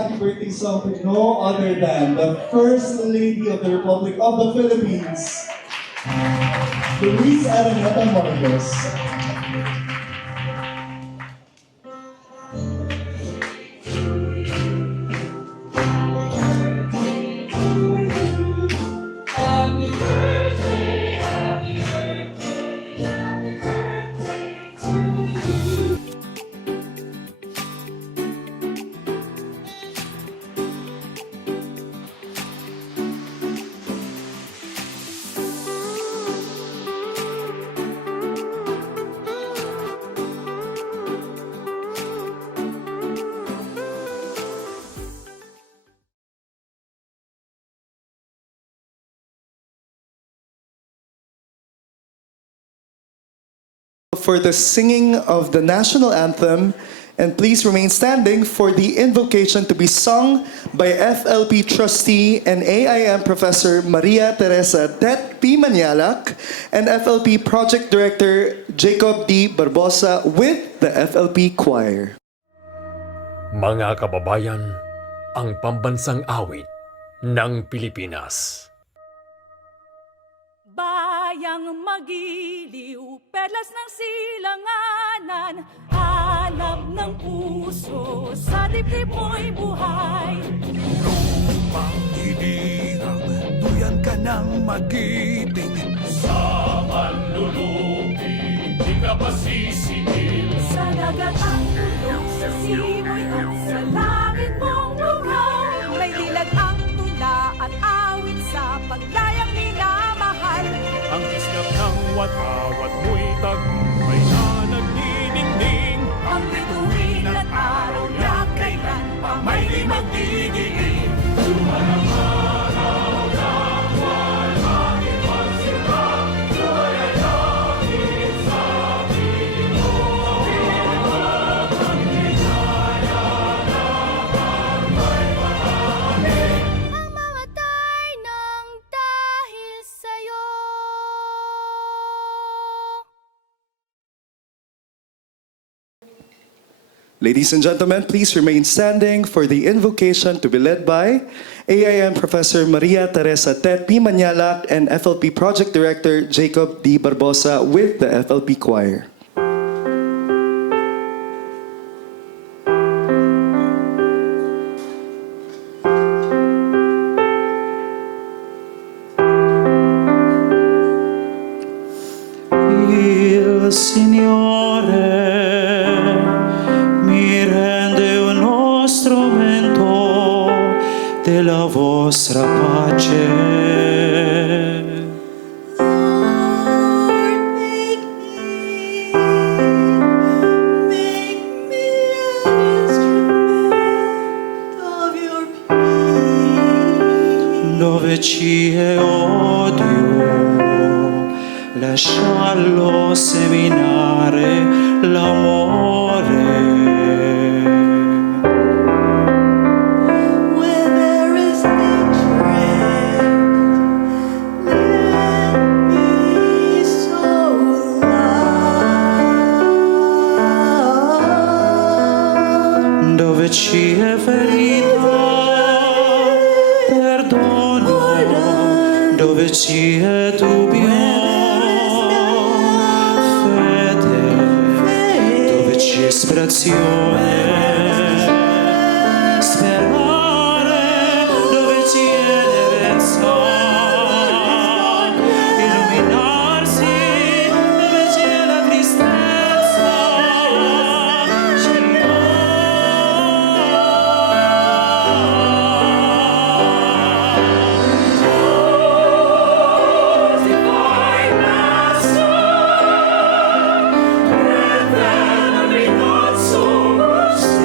happy birthday song to no other than the First Lady of the Republic of the Philippines, LOUISE ARANETA Marcos. For the singing of the national anthem, and please remain standing for the invocation to be sung by FLP trustee and AIM professor Maria Teresa Det P. Manialac and FLP project director Jacob D. Barbosa with the FLP choir. Mga kababayan, ang pambansang awit ng Pilipinas. Bayang magiliw, perlas ng silanganan, hanap ng puso, sa dibdib mo'y buhay. Lupang hinirang, duyan ka ng magiting. Sa manlulupi, di ka pasisingil. Sa dagat ang tulong, sa simoy at sa langit mong lugaw. May dilag ang tula at awit sa paglayang minamahal. Ang islap ng watawat mo'y tagumpay na nagdidingding. Ang bituin at araw niya kailan pa may di magdidiin. Sumanang araw na buwan, aking pagsimba. Buhay ay langit sa piling mo. Piling mo ang ligaya na may matamig. Ang mamatay ng dahil sa'yo. Ladies and gentlemen, please remain standing for the invocation to be led by AIM Professor Maria Teresa Det P. Manialac and FLP Project Director Jacob D. Barbosa with the FLP choir. Il Signore mi rende uno strumento della vostra pace. Lord, make me an instrument of your peace. Dove c'è odio, lasciarlo seminare l'amore. Where there is hatred, let me sow love. Dove c'è ferita, perdono. Dove c'è dubbio, fede. Dove c'è ispirazione, sperare. Dove c'è leggerezza, illuminarsi. Dove c'è la tristezza, Not so much.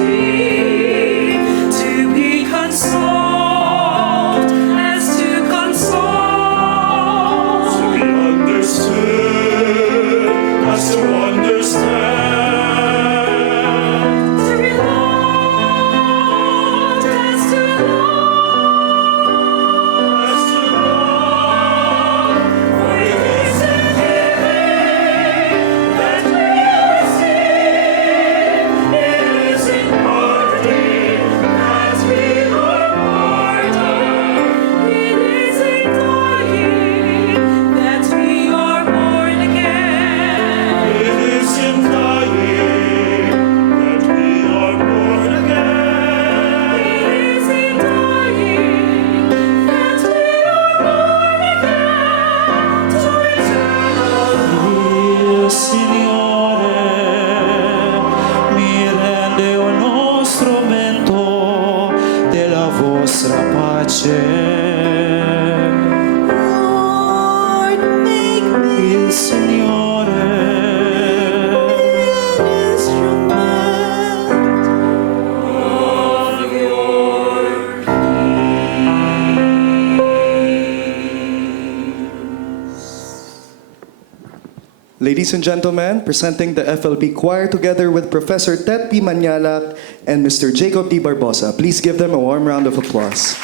nostra pace. Lord, make me Il Signore an instrument of your Ladies and gentlemen, presenting the FLP Choir together with Professor Tet P. Manialac and Mr. Jacob D. Barbosa. Please give them a warm round of applause.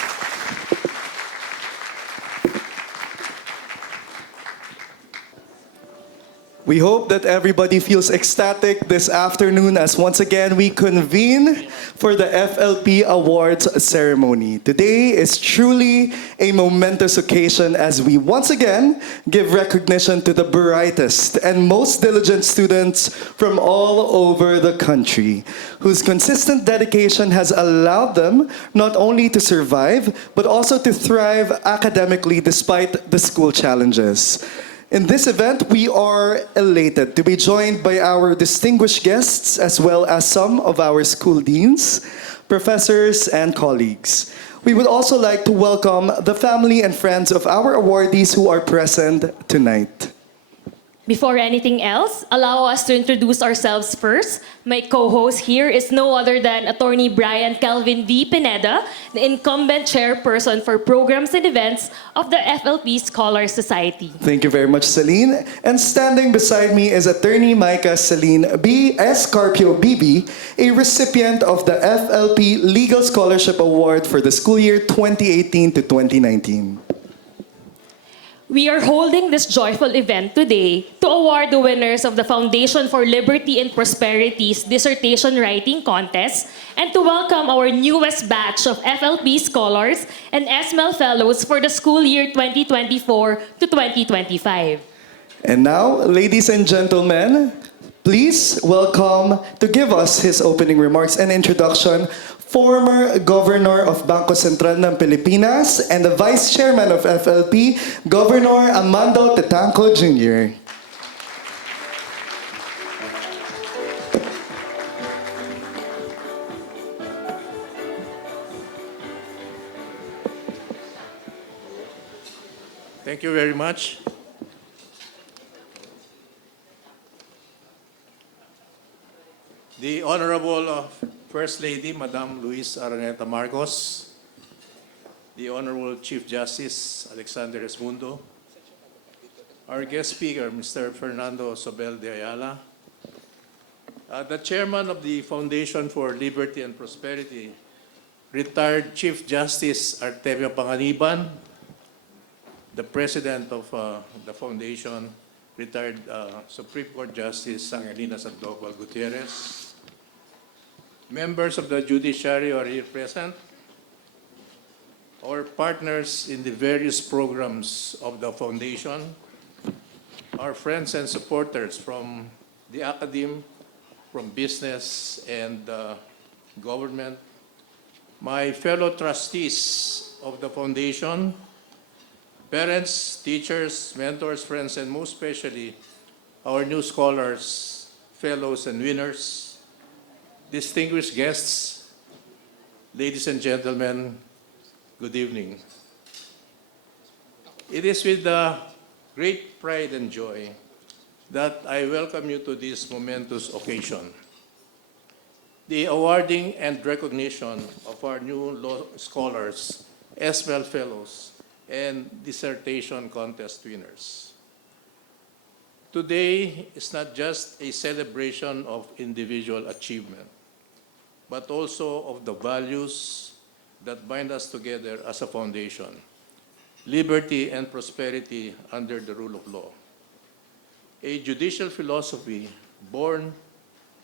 We hope that everybody feels ecstatic this afternoon as once again we convene for the FLP Awards Ceremony. Today is truly a momentous occasion as we once again give recognition to the brightest and most diligent students from all over the country, whose consistent dedication has allowed them not only to survive, but also to thrive academically despite the school challenges. In this event, we are elated to be joined by our distinguished guests as well as some of our school deans, professors, and colleagues. We would also like to welcome the family and friends of our awardees who are present tonight. Before anything else, allow us to introduce ourselves first. My co-host here is no other than Attorney Brian Kelvin V. Pineda, the incumbent chairperson for programs and events of the FLP Scholar Society. Thank you very much, Celine. And standing beside me is Attorney Micah Celine B. S. Carpio BB, a recipient of the FLP Legal Scholarship Award for the school year 2018 to 2019. We are holding this joyful event today to award the winners of the Foundation for Liberty and Prosperity's dissertation writing contest and to welcome our newest batch of FLP scholars and SML fellows for the school year 2024 to 2025. And now, ladies and gentlemen, please welcome to give us his opening remarks and introduction, former Governor of Bangko Sentral ng Pilipinas and the Vice Chairman of FLP, Governor Amando Tetanco Jr. Thank you very much. The Honorable First Lady, Madam LOUISE ARANETA Marcos, the Honorable Chief Justice Alexander Esmundo, our guest speaker, Mr. Fernando Zobel de Ayala, the Chairman of the Foundation for Liberty and Prosperity, retired Chief Justice Artemio Panganiban, the President of the Foundation, retired Supreme Court Justice Angelina Sandoval Gutierrez, members of the judiciary who are here present, our partners in the various programs of the Foundation, our friends and supporters from the academe, from business and government, my fellow trustees of the Foundation, parents, teachers, mentors, friends, and most especially our new scholars, fellows, and winners, distinguished guests, ladies and gentlemen, good evening. It is with great pride and joy that I welcome you to this momentous occasion. The awarding and recognition of our new law scholars, SML fellows, and dissertation contest winners. Today is not just a celebration of individual achievement, but also of the values that bind us together as a foundation, liberty and prosperity under the rule of law. A judicial philosophy born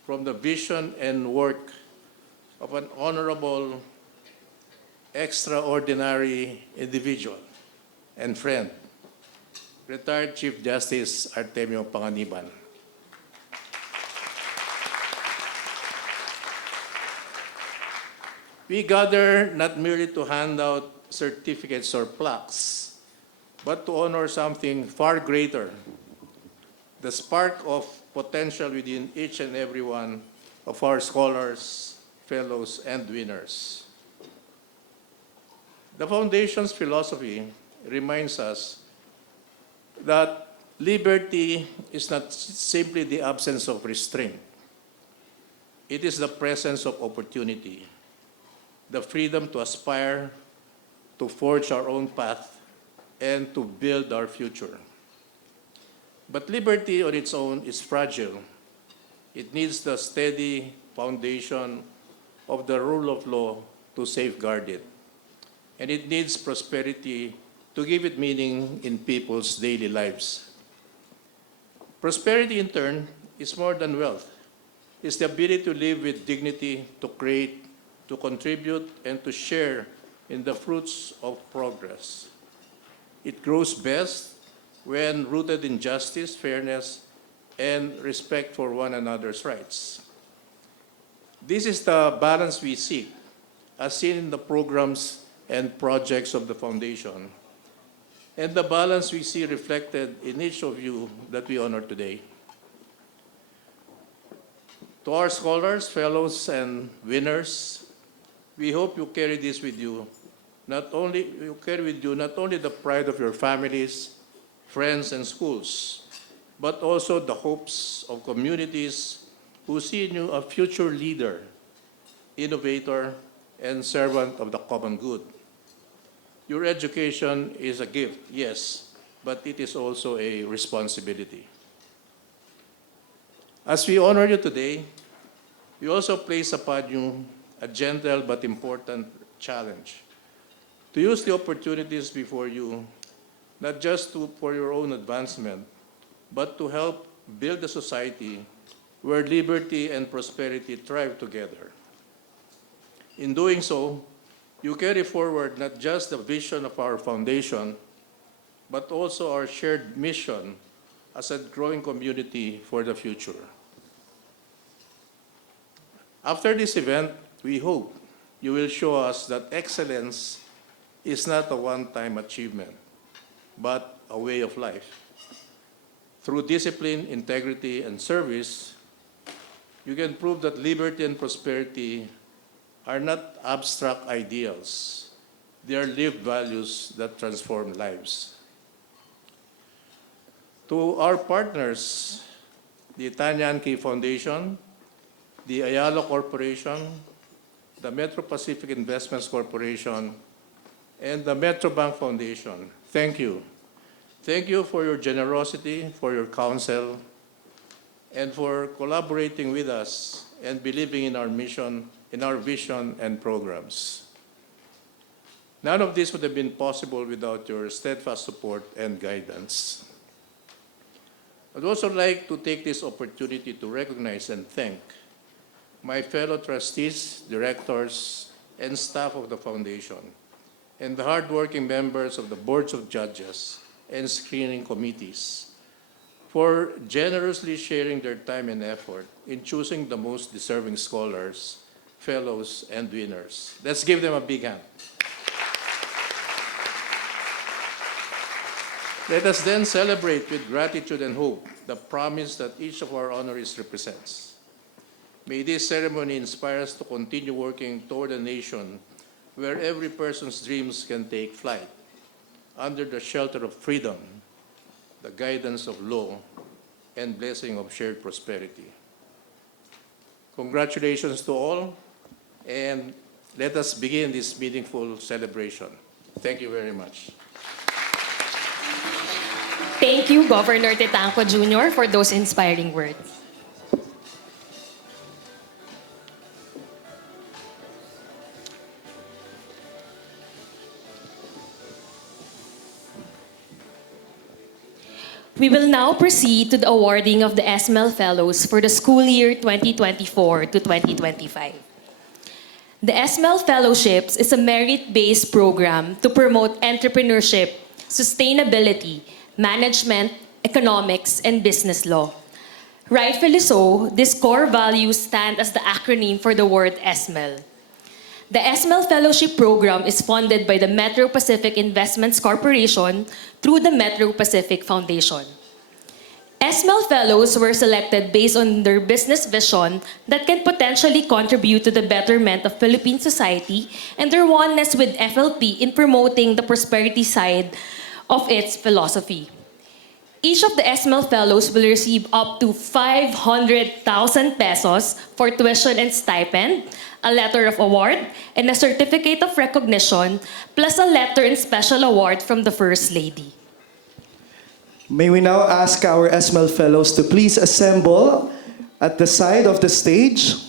from the vision and work of an honorable, extraordinary individual and friend, retired Chief Justice Artemio Panganiban. We gather not merely to hand out certificates or plaques, but to honor something far greater, the spark of potential within each and every one of our scholars, fellows, and winners. The Foundation's philosophy reminds us that liberty is not simply the absence of restraint. It is the presence of opportunity, the freedom to aspire, to forge our own path, and to build our future. But liberty on its own is fragile. It needs the steady foundation of the rule of law to safeguard it. And it needs prosperity to give it meaning in people's daily lives. Prosperity, in turn, is more than wealth. It's the ability to live with dignity, to create, to contribute, and to share in the fruits of progress. It grows best when rooted in justice, fairness, and respect for one another's rights. This is the balance we seek, as seen in the programs and projects of the Foundation, and the balance we see reflected in each of you that we honor today. To our scholars, fellows, and winners, we hope you carry this with you. Not only the pride of your families, friends, and schools, but also the hopes of communities who see in you a future leader, innovator, and servant of the common good. Your education is a gift, yes, but it is also a responsibility. As we honor you today, we also place upon you a gentle but important challenge to use the opportunities before you, not just for your own advancement, but to help build a society where liberty and prosperity thrive together. In doing so, you carry forward not just the vision of our Foundation, but also our shared mission as a growing community for the future. After this event, we hope you will show us that excellence is not a one-time achievement, but a way of life. Through discipline, integrity, and service, you can prove that liberty and prosperity are not abstract ideals. They are lived values that transform lives. To our partners, the Tan Yan Kee Foundation, the Ayala Corporation, the Metro Pacific Investments Corporation, and the Metro Bank Foundation, thank you. Thank you for your generosity, for your counsel, and for collaborating with us and believing in our mission, in our vision and programs. None of this would have been possible without your steadfast support and guidance. I'd also like to take this opportunity to recognize and thank my fellow trustees, directors, and staff of the Foundation, and the hardworking members of the boards of judges and screening committees for generously sharing their time and effort in choosing the most deserving scholars, fellows, and winners. Let's give them a big hand. Let us then celebrate with gratitude and hope the promise that each of our honorees represents. May this ceremony inspire us to continue working toward a nation where every person's dreams can take flight under the shelter of freedom, the guidance of law, and blessing of shared prosperity. Congratulations to all, and let us begin this meaningful celebration. Thank you very much. Thank you, Governor Tetanco Jr., for those inspiring words. We will now proceed to the awarding of the SML Fellows for the school year 2024 to 2025. The SML Fellowships is a merit-based program to promote entrepreneurship, sustainability, management, economics, and business law. Rightfully so, these core values stand as the acronym for the word SML. The SML Fellowship Program is funded by the Metro Pacific Investments Corporation through the Metro Pacific Foundation. SML Fellows were selected based on their business vision that can potentially contribute to the betterment of Philippine society and their oneness with FLP in promoting the prosperity side of its philosophy. Each of the SML Fellows will receive up to 500,000 pesos for tuition and stipend, a letter of award, and a certificate of recognition, plus a letter and special award from the First Lady. May we now ask our SML Fellows to please assemble at the side of the stage.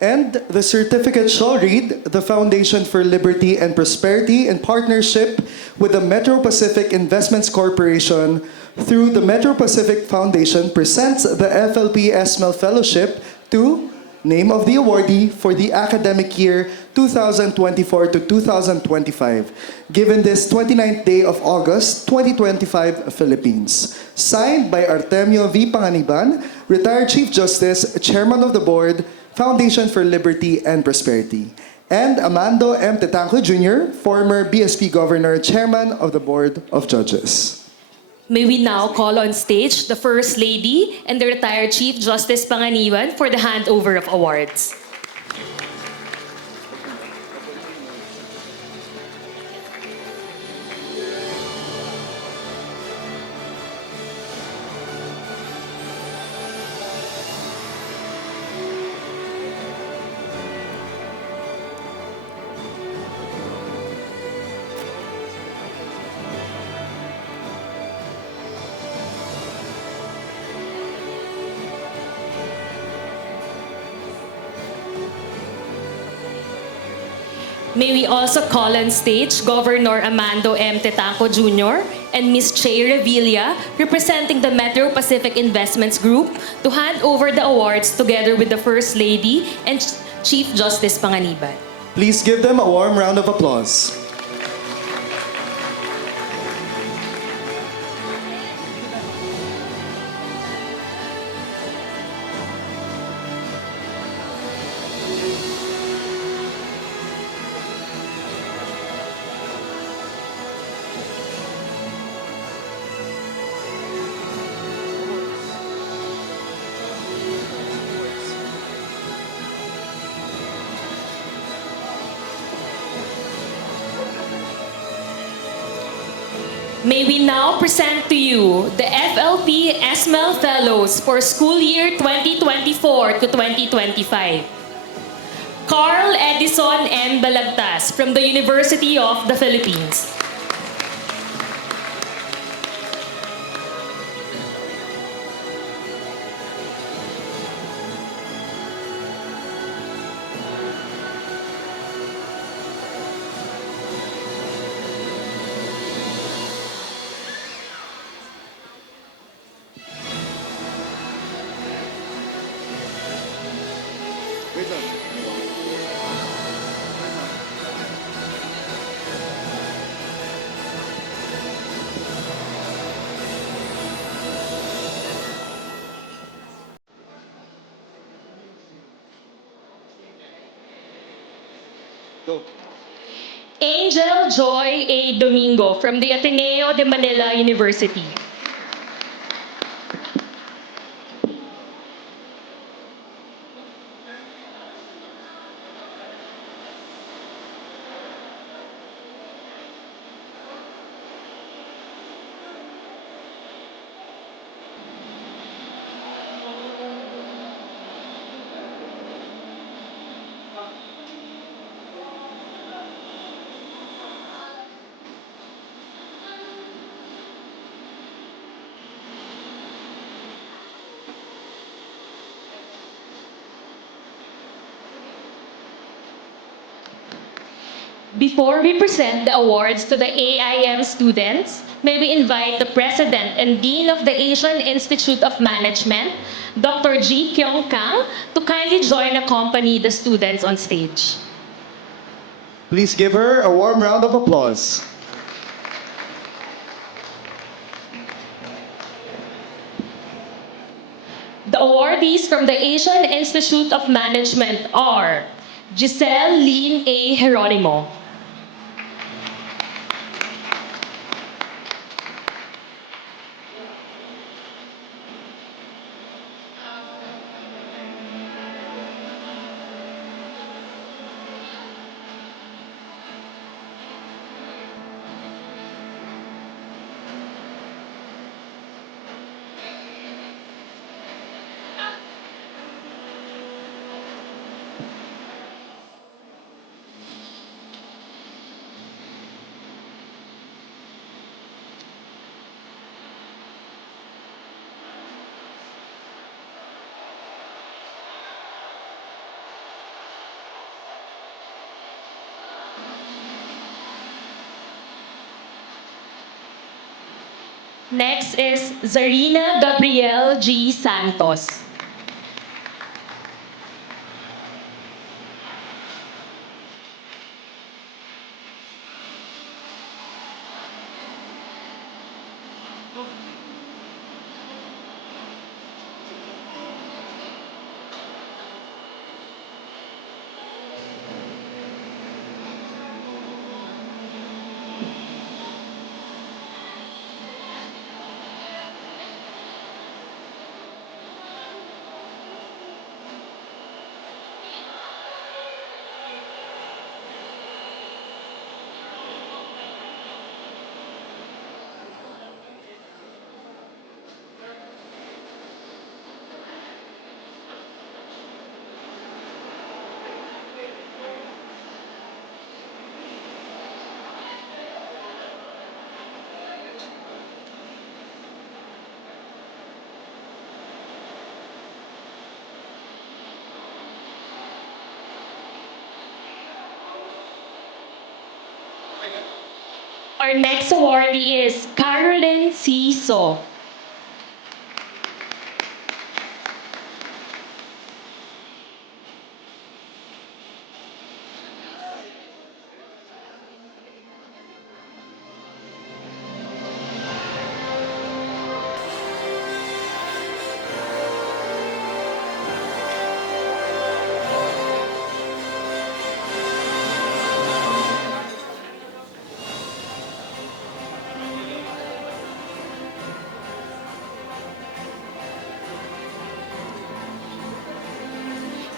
And the certificate shall read, the Foundation for Liberty and Prosperity in partnership with the Metro Pacific Investments Corporation through the Metro Pacific Foundation presents the FLP SML Fellowship to name of the awardee for the academic year 2024 to 2025, given this 29th day of August, 2025, Philippines. Signed by Artemio V. Panganiban, retired Chief Justice, Chairman of the Board, Foundation for Liberty and Prosperity, and Amando M. Tetanco Jr., former BSP Governor, Chairman of the Board of Judges. May we now call on stage the First Lady and the retired Chief Justice Panganiban for the handover of awards. May we also call on stage Governor Amando M. Tetanco Jr. and Ms. Che Revilla, representing the Metro Pacific Investments Group, to hand over the awards together with the First Lady and Chief Justice Panganiban. Please give them a warm round of applause. May we now present to you the FLP SML Fellows for school year 2024 to 2025. Carl Edison M. Balagtas from the University of the Philippines. Angel Joy A. Domingo from the Ateneo de Manila University. Before we present the awards to the AIM students, may we invite the President and Dean of the Asian Institute of Management, Dr. G. Kyung Kang, to kindly join and accompany the students on stage. Please give her a warm round of applause. awardees from the Asian Institute of Management are Giselle Lin A. Geronimo, next is Zarina Gabrielle G. Santos, our next awardee is Carolyn C. So,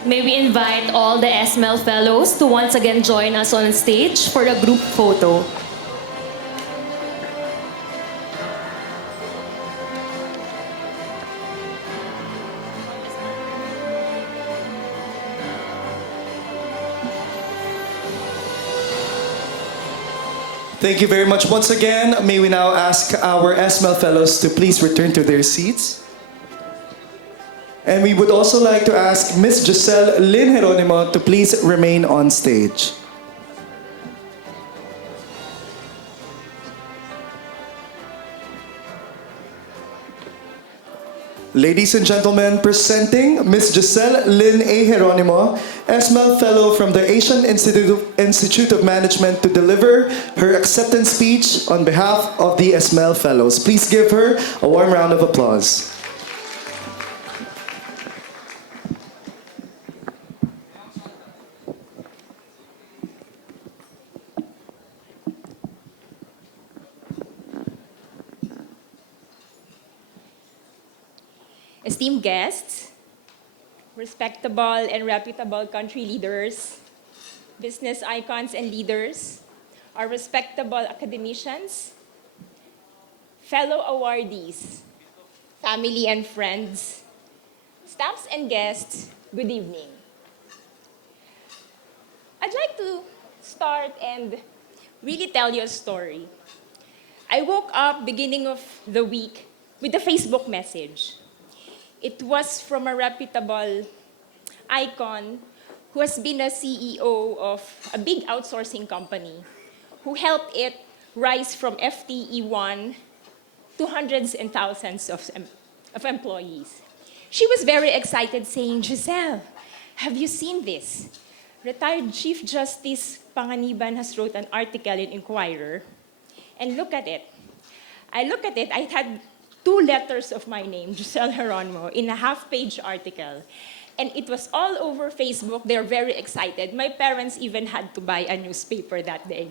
may we invite all the SML fellows to once again join us on stage for the group photo. Thank you very much once again. May we now ask our SML fellows to please return to their seats. And we would also like to ask Ms. Giselle Lin Geronimo to please remain on stage. Ladies and gentlemen, presenting Ms. Giselle Lin A. Geronimo, SML Fellow from the Asian Institute of Management to deliver her acceptance speech on behalf of the SML Fellows. Please give her a warm round of applause. Esteemed guests, respectable and reputable country leaders, business icons and leaders, our respectable academicians, fellow awardees, family and friends, staffs and guests, good evening. I'd like to start and really tell you a story. I woke up beginning of the week with a Facebook message. It was from a reputable icon who has been a CEO of a big outsourcing company who helped it rise from FTE1 to hundreds and thousands of employees. She was very excited saying, "Giselle, have you seen this? Retired Chief Justice Panganiban has wrote an article in Inquirer, and look at it." I look at it, I had 2 letters of my name, Giselle Geronimo, in a half-page article. And it was all over Facebook. They're very excited. My parents even had to buy a newspaper that day.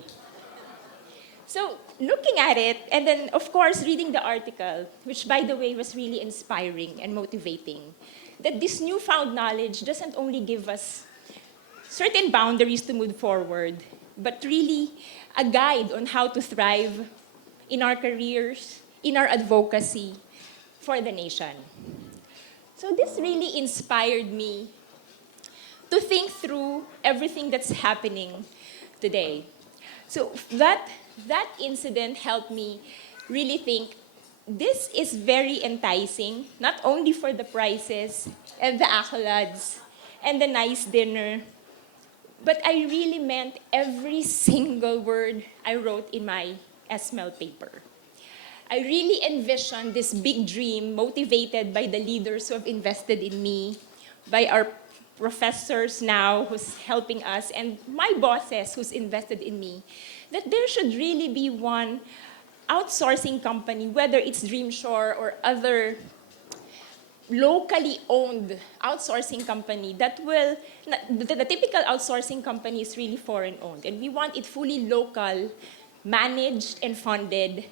So looking at it, and then, of course, reading the article, which, by the way, was really inspiring and motivating, that this newfound knowledge doesn't only give us certain boundaries to move forward, but really a guide on how to thrive in our careers, in our advocacy for the nation. So this really inspired me to think through everything that's happening today. So that incident helped me really think, this is very enticing, not only for the prizes and the accolades and the nice dinner, but I really meant every single word I wrote in my SML paper. I really envisioned this big dream motivated by the leaders who have invested in me, by our professors now who's helping us, and my bosses who's invested in me, that there should really be one outsourcing company, whether it's Dreamshore or other locally owned outsourcing company that will, the typical outsourcing company is really foreign owned, and we want it fully local, managed and funded,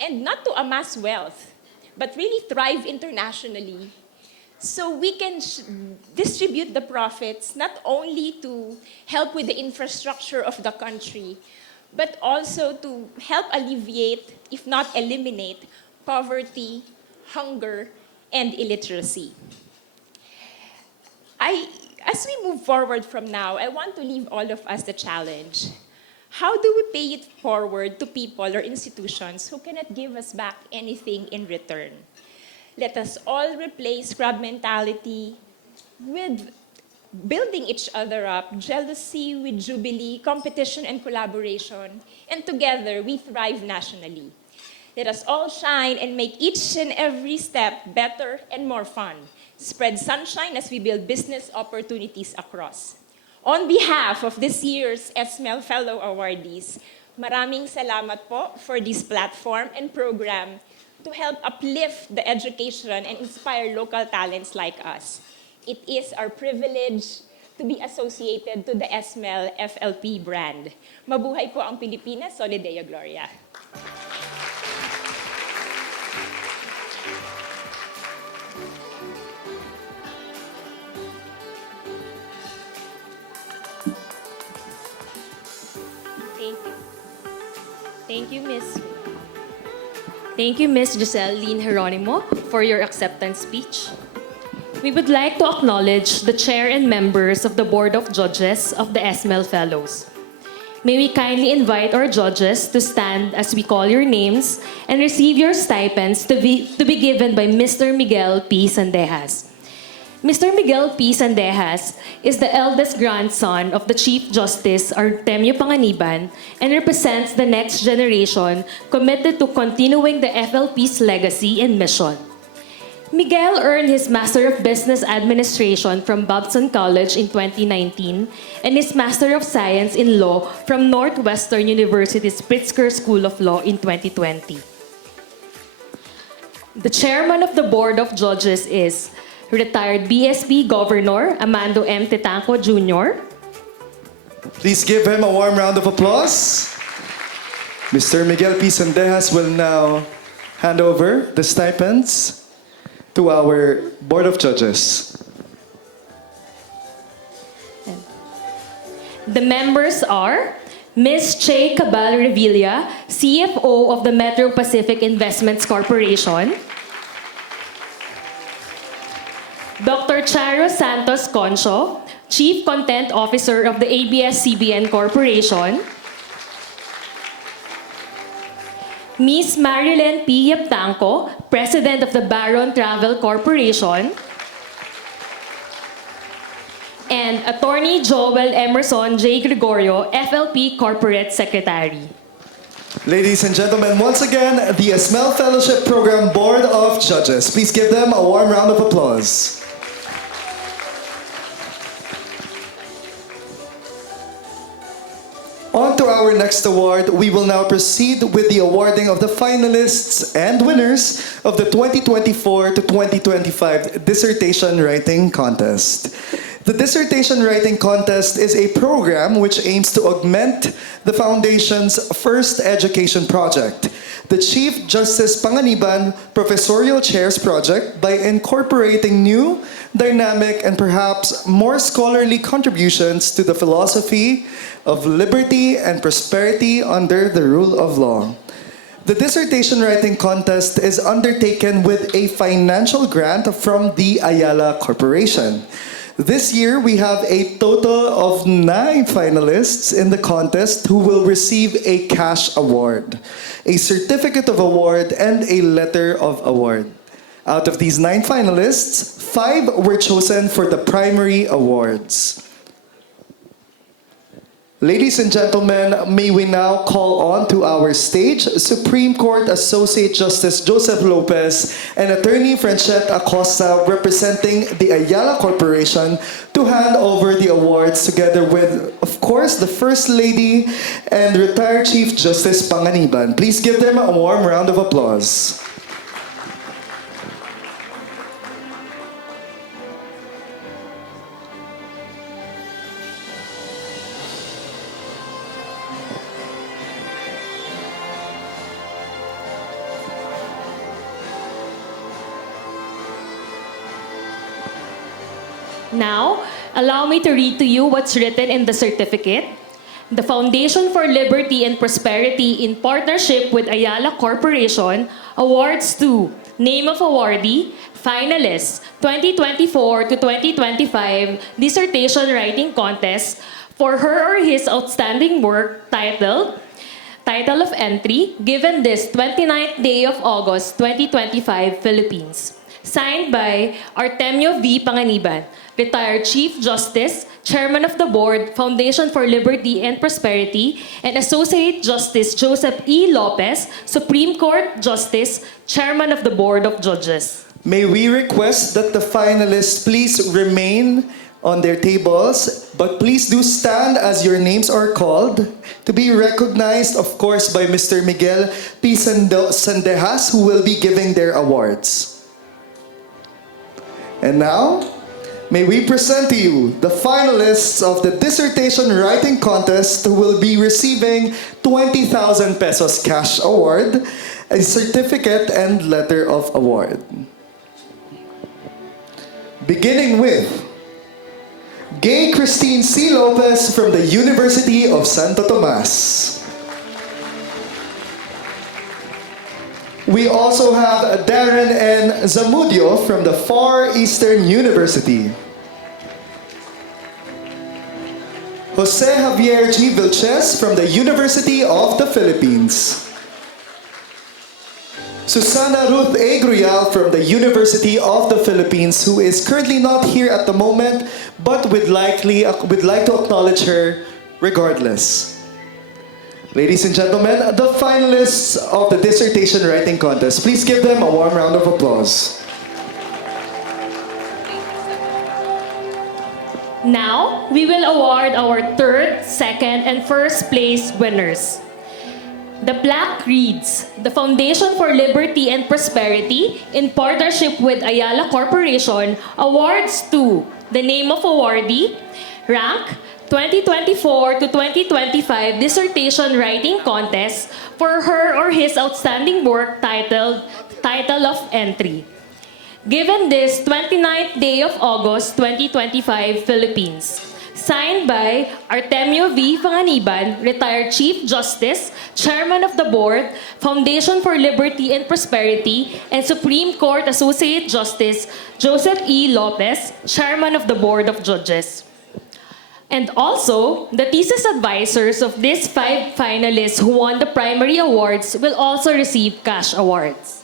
and not to amass wealth, but really thrive internationally. So we can distribute the profits not only to help with the infrastructure of the country, but also to help alleviate, if not eliminate, poverty, hunger, and illiteracy. As we move forward from now, I want to leave all of us the challenge. How do we pay it forward to people or institutions who cannot give us back anything in return? Let us all replace crab mentality with building each other up, jealousy with jubilee, competition and collaboration, and together we thrive nationally. Let us all shine and make each and every step better and more fun. Spread sunshine as we build business opportunities across. On behalf of this year's SML Fellow Awardees, maraming salamat po for this platform and program to help uplift the education and inspire local talents like us. It is our privilege to be associated to the SML FLP brand. Mabuhay po ang Pilipinas, Soli Deo Gloria. Thank you, Miss Giselle Lynn Geronimo, for your acceptance speech. We would like to acknowledge the chair and members of the Board of Judges of the SML Fellows. May we kindly invite our judges to stand as we call your names and receive your stipends to be given by Mr. Miguel P. Sandejas. Mr. Miguel P. Sandejas is the eldest grandson of the Chief Justice Artemio Panganiban and represents the next generation committed to continuing the FLP's legacy and mission. Miguel earned his Master of Business Administration from Babson College in 2019 and his Master of Science in Law from Northwestern University's Pritzker School of Law in 2020. The chairman of the Board of Judges is retired BSP Governor Amando M. Tetanco Jr. Please give him a warm round of applause. Mr. Miguel P. Sandejas will now hand over the stipends to our Board of Judges. The members are Ms. Che Cabal Revilla, CFO of the Metro Pacific Investments Corporation, Dr. Charo Santos Concho, Chief Content Officer of the ABS-CBN Corporation, Ms. Marilyn P. Yaptanco, President of the Baron Travel Corporation, and Attorney Joel Emerson J. Gregorio, FLP Corporate Secretary. Ladies and gentlemen, once again, the SML Fellowship Program Board of Judges. Please give them a warm round of applause. On to our our next award, we will now proceed with the awarding of the finalists and winners of the 2024 to 2025 Dissertation Writing Contest. The Dissertation Writing Contest is a program which aims to augment the Foundation's first education project, the Chief Justice Panganiban Professorial Chairs Project, by incorporating new, dynamic, and perhaps more scholarly contributions to the philosophy of liberty and prosperity under the rule of law. The Dissertation Writing Contest is undertaken with a financial grant from the Ayala Corporation. This year, we have a total of 9 finalists in the contest who will receive a cash award, a certificate of award, and a letter of award. Out of these 9 finalists, 5 were chosen for the primary awards. Ladies and gentlemen, may we now call on to our stage Supreme Court Associate Justice Joseph Lopez and Attorney Franchette Acosta, representing the Ayala Corporation, to hand over the awards together with, of course, the First Lady and retired Chief Justice Panganiban. Please give them a warm round of applause. Now, allow me to read to you what's written in the certificate. The Foundation for Liberty and Prosperity, in partnership with Ayala Corporation, awards to Name of Awardee, Finalists, 2024 to 2025 Dissertation Writing Contest for her or his outstanding work titled Title of Entry, given this 29th day of August, 2025, Philippines. Signed by Artemio V. Panganiban, retired Chief Justice, Chairman of the Board, Foundation for Liberty and Prosperity, and Associate Justice Joseph E. Lopez, Supreme Court Justice, Chairman of the Board of Judges. May we request that the finalists please remain on their tables, but please do stand as your names are called, to be recognized, of course, by Mr. Miguel P. Sandejas, who will be giving their awards. And now, may we present to you the finalists of the Dissertation Writing Contest, who will be receiving 20,000 pesos cash award, a certificate, and letter of award. Beginning with Gay Christine C. Lopez from the University of Santo Tomas. We also have Darren N. Zamudio from the Far Eastern University. Jose Javier G. Vilches from the University of the Philippines. Susana Ruth A. Gruyal from the University of the Philippines, who is currently not here at the moment, but would like to acknowledge her regardless. Ladies and gentlemen, the finalists of the Dissertation Writing Contest, please give them a warm round of applause. Now, we will award our third, second, and first place winners. The plaque reads, the Foundation for Liberty and Prosperity, in partnership with Ayala Corporation, awards to the name of awardee, rank 2024 to 2025 Dissertation Writing Contest for her or his outstanding work titled Title of Entry. Given this 29th day of August, 2025, Philippines. Signed by Artemio V. Panganiban, retired Chief Justice, Chairman of the Board, Foundation for Liberty and Prosperity, and Supreme Court Associate Justice Joseph E. Lopez, Chairman of the Board of Judges. And also, the thesis advisors of these 5 finalists who won the primary awards will also receive cash awards.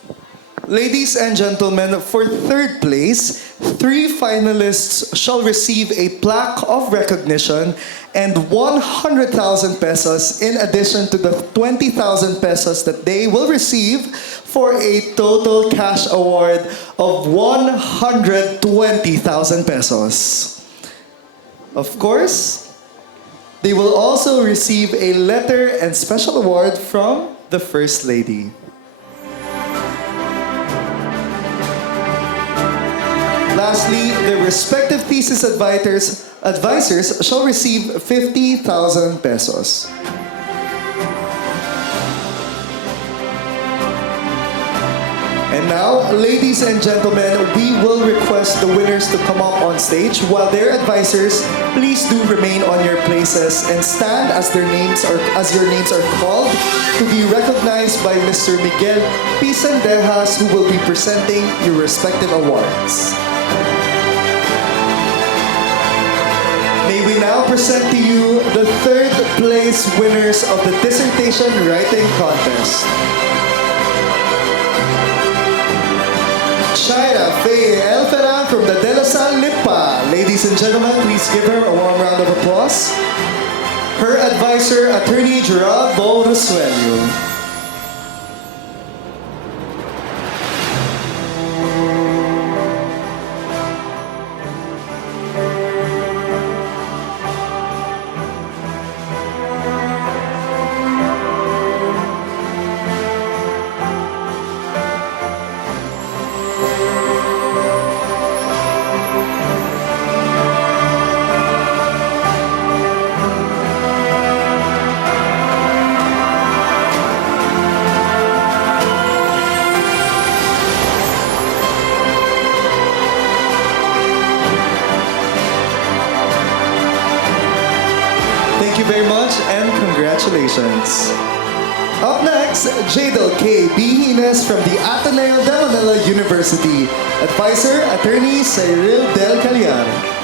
Ladies and gentlemen, for third place, 3 finalists shall receive a plaque of recognition and 100,000 pesos in addition to the 20,000 pesos that they will receive, for a total cash award of 120,000 pesos. Of course, They will also receive a letter and special award from the First Lady. Lastly, their respective thesis advisors shall receive 50,000 pesos. And now, ladies and gentlemen, we will request the winners to come up on stage, while their advisors, please do remain on your places and stand as your names are called to be recognized by Mr. Miguel Pisandejas, who will be presenting your respective awards. May we now present to you the third place winners of the dissertation writing contest. Shaira Faye Elfera from the De La Salle Lipa. Ladies and gentlemen, please give her a warm round of applause. Her advisor, Attorney Gerald Borusuelio. Thank you very much and congratulations. Up next, Jadel K. B. Hines from the Ateneo de Manila University. Advisor, Attorney Cyril Del Callar.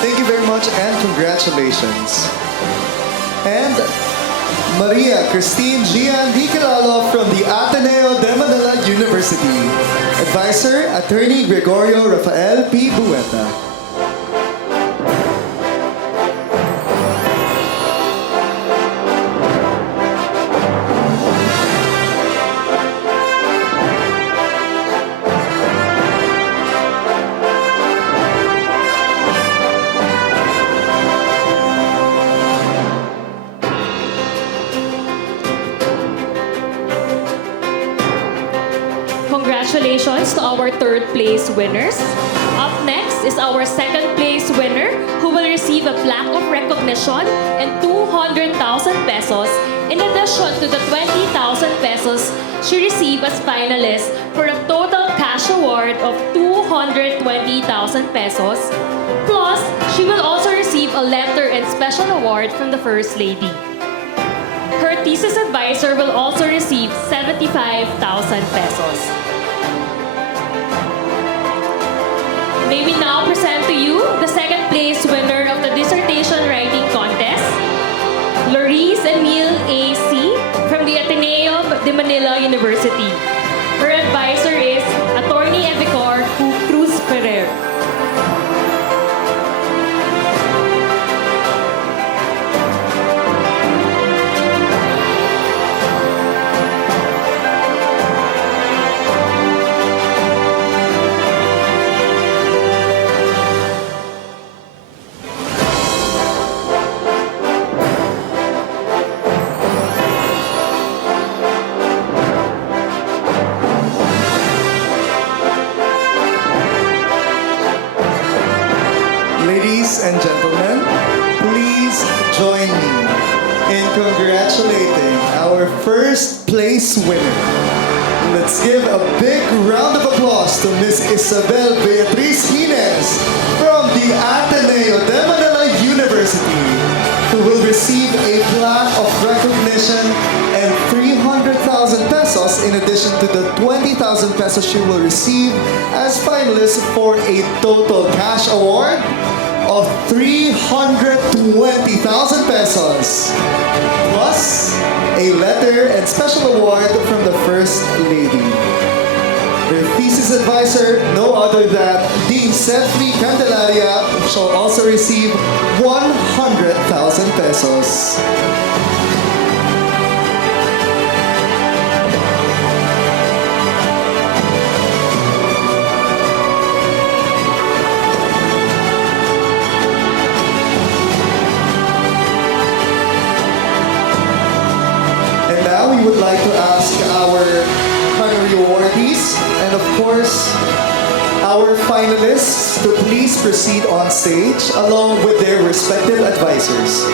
Thank you very much and congratulations. And Maria Christine Gian Di Kilalo from the Ateneo de Manila University. Advisor, Attorney Gregorio Rafael P. Bueta. Congratulations to our third place winners. Up next is our second place winner, who will receive a plaque of recognition and 200,000 pesos in addition to the 20,000 pesos she received as finalist, for a total cash award of 220,000 pesos. Plus, she will also receive a letter and special award from the First Lady. Her thesis advisor will also receive 75,000 pesos. May we now present to you the second place winner of the dissertation writing contest, LOUISE Emil A.C. from the Ateneo de Manila University. Her advisor is Attorney Evicor Cruz Ferrer. Ladies and gentlemen, please join me in congratulating our first place winner. Let's give a big round of applause to Miss Isabel Beatriz Hines from the Ateneo de Manila University, who will receive a plaque of recognition and 300,000 pesos applause in addition to the 20,000 pesos she will receive as finalists for a total cash award of 320,000 pesos. Plus, a letter and special award from the First Lady. Her thesis advisor, no other than Dean Sefri Candelaria, shall also receive 100,000 pesos. And now we would like to ask our honorary awardees and of course our finalists to please proceed on stage along with their respective advisors.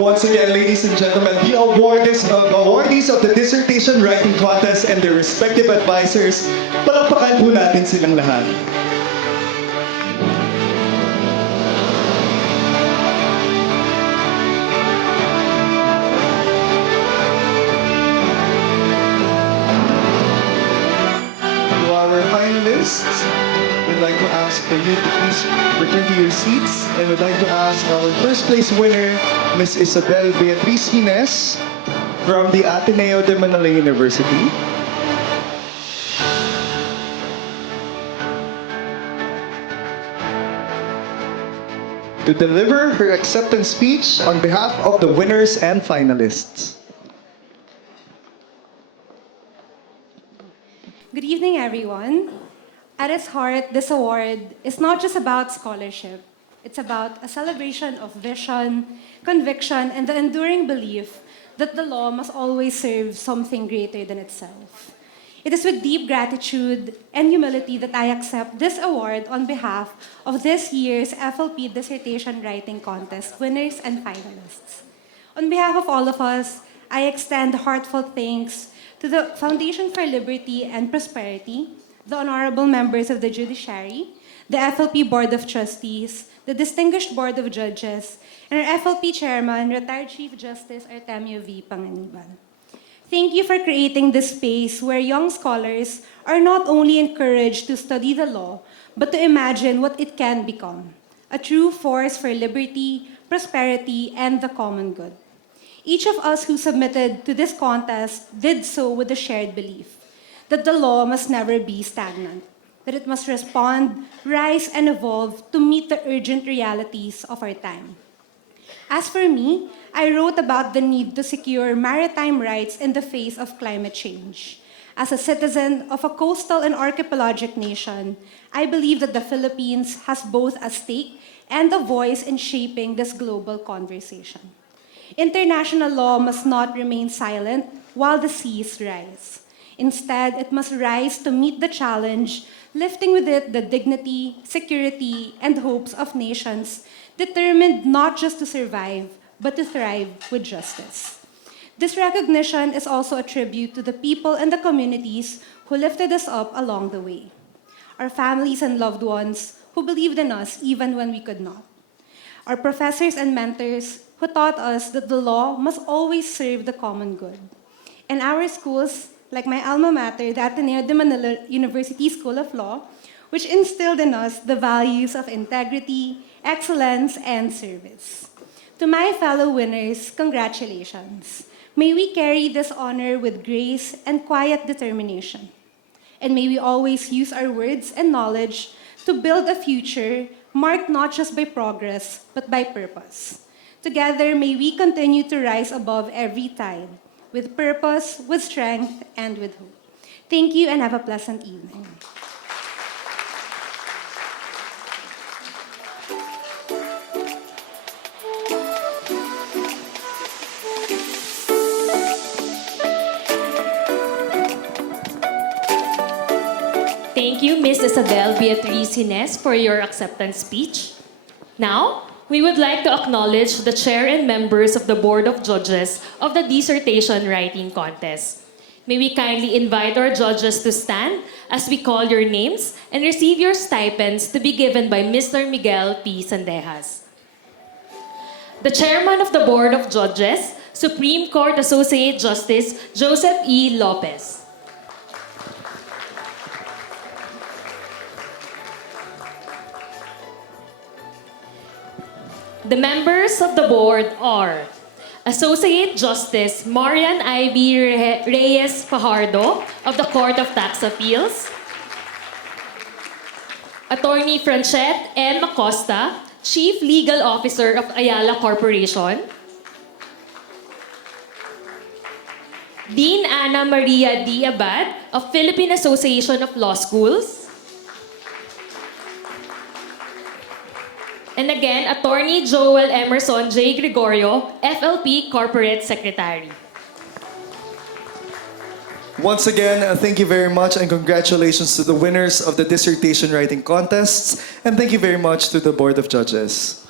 Once again, ladies and gentlemen, the awardees of the dissertation writing contest and their respective advisors, palakpakan po natin silang lahat. To our finalists, we'd like to ask you to please return to your seats, and we'd like to ask our first place winner, Ms. Isabel Beatriz Hines from the Ateneo de Manila University. To deliver her acceptance speech on behalf of the winners and finalists. Good evening, everyone. At its heart, this award is not just about scholarship. It's about a celebration of vision, conviction, and the enduring belief that the law must always serve something greater than itself. It is with deep gratitude and humility that I accept this award on behalf of this year's FLP Dissertation Writing Contest winners and finalists. On behalf of all of us, I extend heartfelt thanks to the Foundation for Liberty and Prosperity, the honorable members of the judiciary, the FLP Board of Trustees, the distinguished Board of Judges, and our FLP Chairman, retired Chief Justice Artemio V. Panganiban. Thank you for creating this space where young scholars are not only encouraged to study the law, but to imagine what it can become, a true force for liberty, prosperity, and the common good. Each of us who submitted to this contest did so with a shared belief that the law must never be stagnant, that it must respond, rise, and evolve to meet the urgent realities of our time. As for me, I wrote about the need to secure maritime rights in the face of climate change. As a citizen of a coastal and archipelagic nation, I believe that the Philippines has both a stake and a voice in shaping this global conversation. International law must not remain silent while the seas rise. Instead, it must rise to meet the challenge, lifting with it the dignity, security, and hopes of nations determined not just to survive, but to thrive with justice. This recognition is also a tribute to the people and the communities who lifted us up along the way. Our families and loved ones who believed in us even when we could not. Our professors and mentors who taught us that the law must always serve the common good. And our schools, like my alma mater, the Ateneo de Manila University School of Law, which instilled in us the values of integrity, excellence, and service. To my fellow winners, congratulations. May we carry this honor with grace and quiet determination. And may we always use our words and knowledge to build a future marked not just by progress, but by purpose. Together, may we continue to rise above every tide, with purpose, with strength, and with hope. Thank you and have a pleasant evening. Thank you, Ms. Isabel Beatriz Hines, for your acceptance speech. Now, we would like to acknowledge the chair and members of the Board of Judges of the Dissertation Writing Contest. May we kindly invite our judges to stand as we call your names and receive your stipends to be given by Mr. Miguel P. Sandejas. The Chairman of the Board of Judges, Supreme Court Associate Justice Joseph E. Lopez. The members of the board are Associate Justice Marian Ivy Reyes Fajardo of the Court of Tax Appeals, Attorney Franchette M. Acosta, Chief Legal Officer of Ayala Corporation, Dean Ana Maria D. Abad of Philippine Association of Law Schools, and again, Attorney Joel Emerson J. Gregorio, FLP Corporate Secretary. Once again, thank you very much and congratulations to the winners of the dissertation writing contests, and thank you very much to the Board of Judges.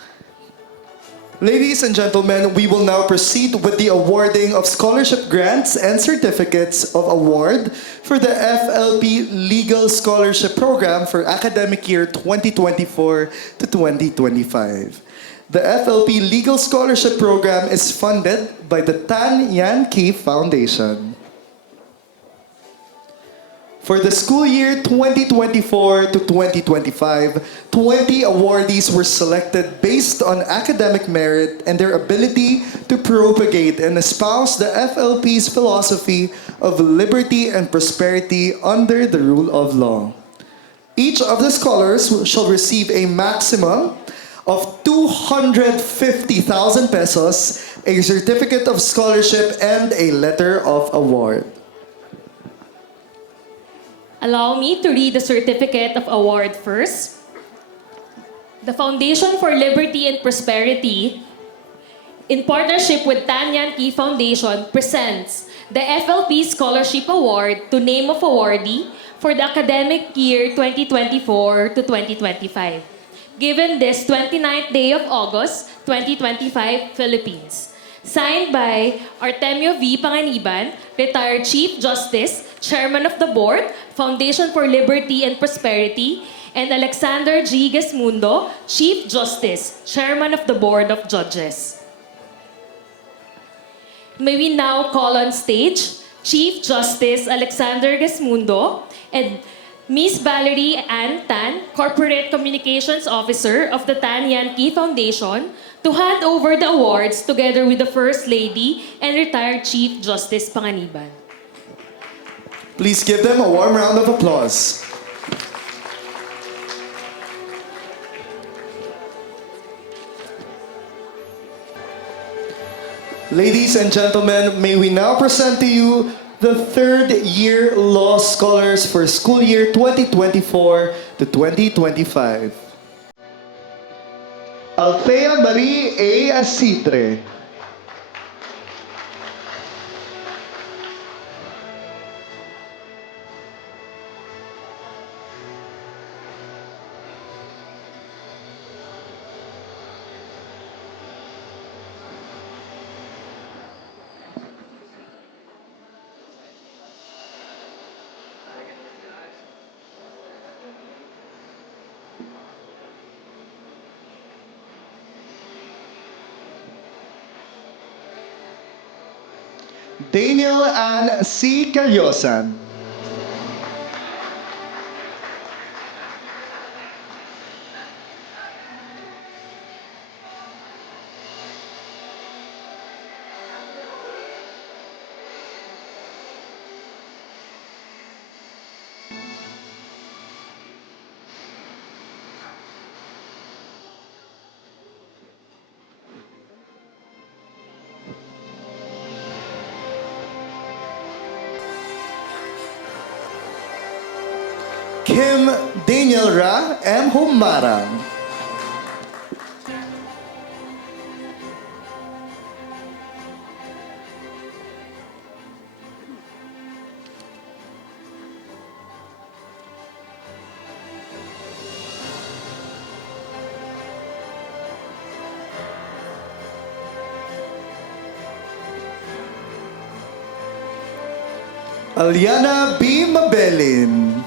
Ladies and gentlemen, we will now proceed with the awarding of scholarship grants and certificates of award for the FLP Legal Scholarship Program for academic year 2024 to 2025. The FLP Legal Scholarship Program is funded by the Tan Yan Kee Foundation. For the school year 2024 to 2025, 20 awardees were selected based on academic merit and their ability to propagate and espouse the FLP's philosophy of liberty and prosperity under the rule of law. Each of the scholars shall receive a maximum of 250,000 pesos, a certificate of scholarship, and a letter of award. Allow me to read the certificate of award first. The Foundation for Liberty and Prosperity, in partnership with Tan Yan Kee Foundation, presents the FLP Scholarship Award to name of awardee for the academic year 2024 to 2025, given this 29th day of August, 2025, Philippines. Signed by Artemio V. Panganiban, retired Chief Justice, Chairman of the Board, Foundation for Liberty and Prosperity, and Alexander G. Gesmundo, Chief Justice, Chairman of the Board of Judges. May we now call on stage Chief Justice Alexander Gesmundo and Ms. Valerie Ann Tan, Corporate Communications Officer of the Tan Yan Kee Foundation, to hand over the awards together with the First Lady and retired Chief Justice Panganiban. Please give them a warm round of applause. Ladies and gentlemen, may we now present to you the third-year law scholars for school year 2024 to 2025. Althea Marie A. Asitre. Daniel Ann C. Callosan. Kim Daniel Ra M. Humarang. Aliana B. Mabelin.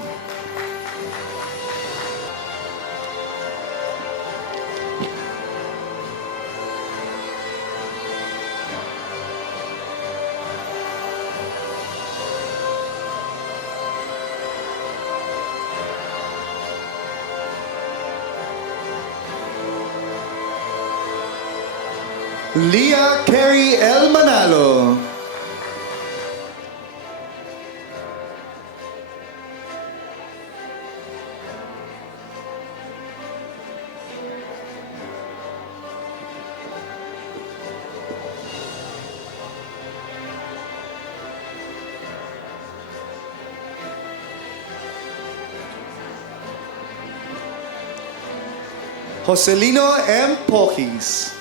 Leah Carey L. Manalo. Joselino M. Pokis.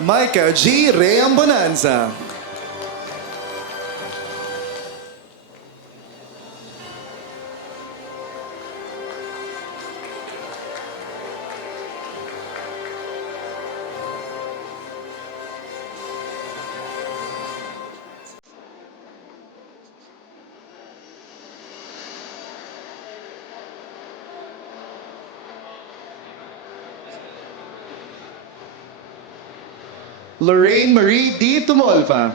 Micah G. Reambonanza. Lorraine Marie D. Tumolfa.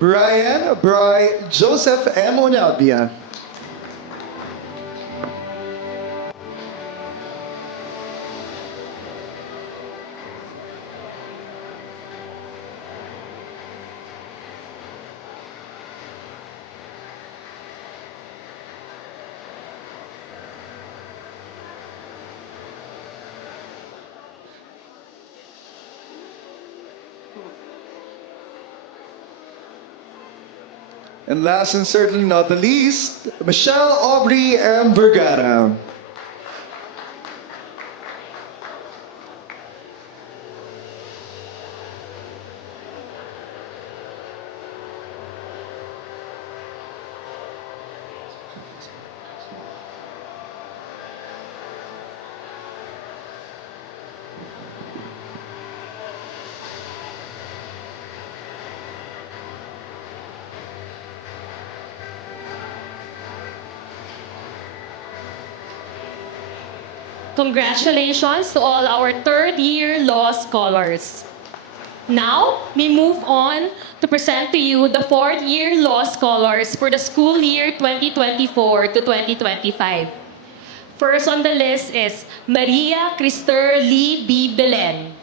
Brian Bry Joseph M. Onabia. And last and certainly not the least, Michelle Aubrey M. Vergara. Congratulations to all our third-year law scholars. Now, we move on to present to you the fourth-year law scholars for the school year 2024 to 2025. First on the list is Maria Crister Lee B. Belen.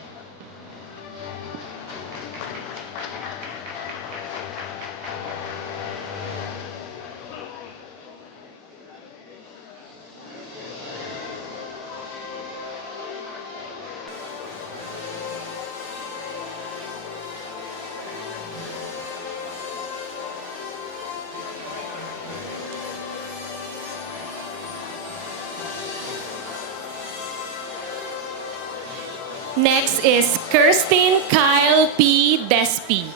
Next is Kirsten Kyle P. Despi.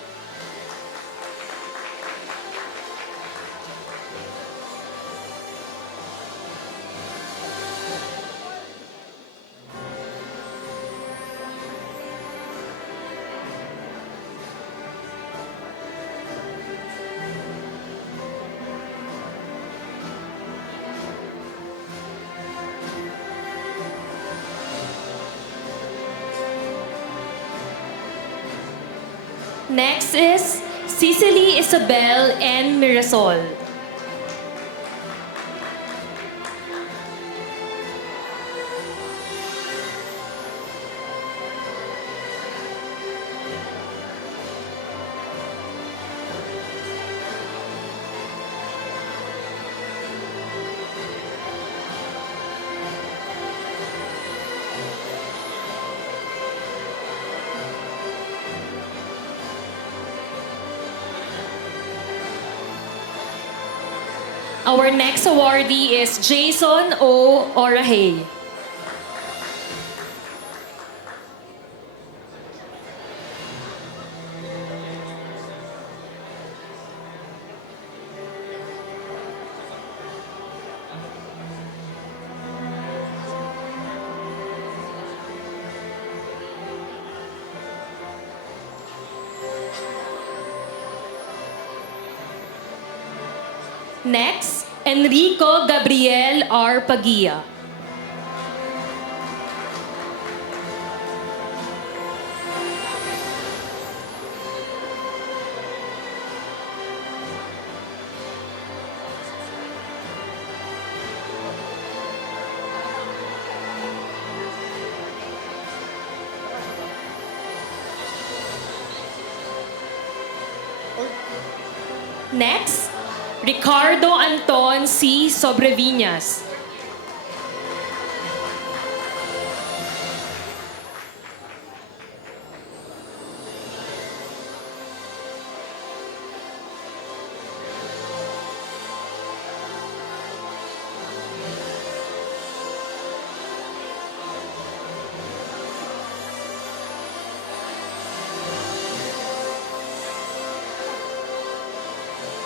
Next is Cicely Isabel and Mirasol. Our next awardee is Jason O. Orahay. Next, Enrico Gabriel R. Pagia. Next, Ricardo Anton C. Sobreviñas.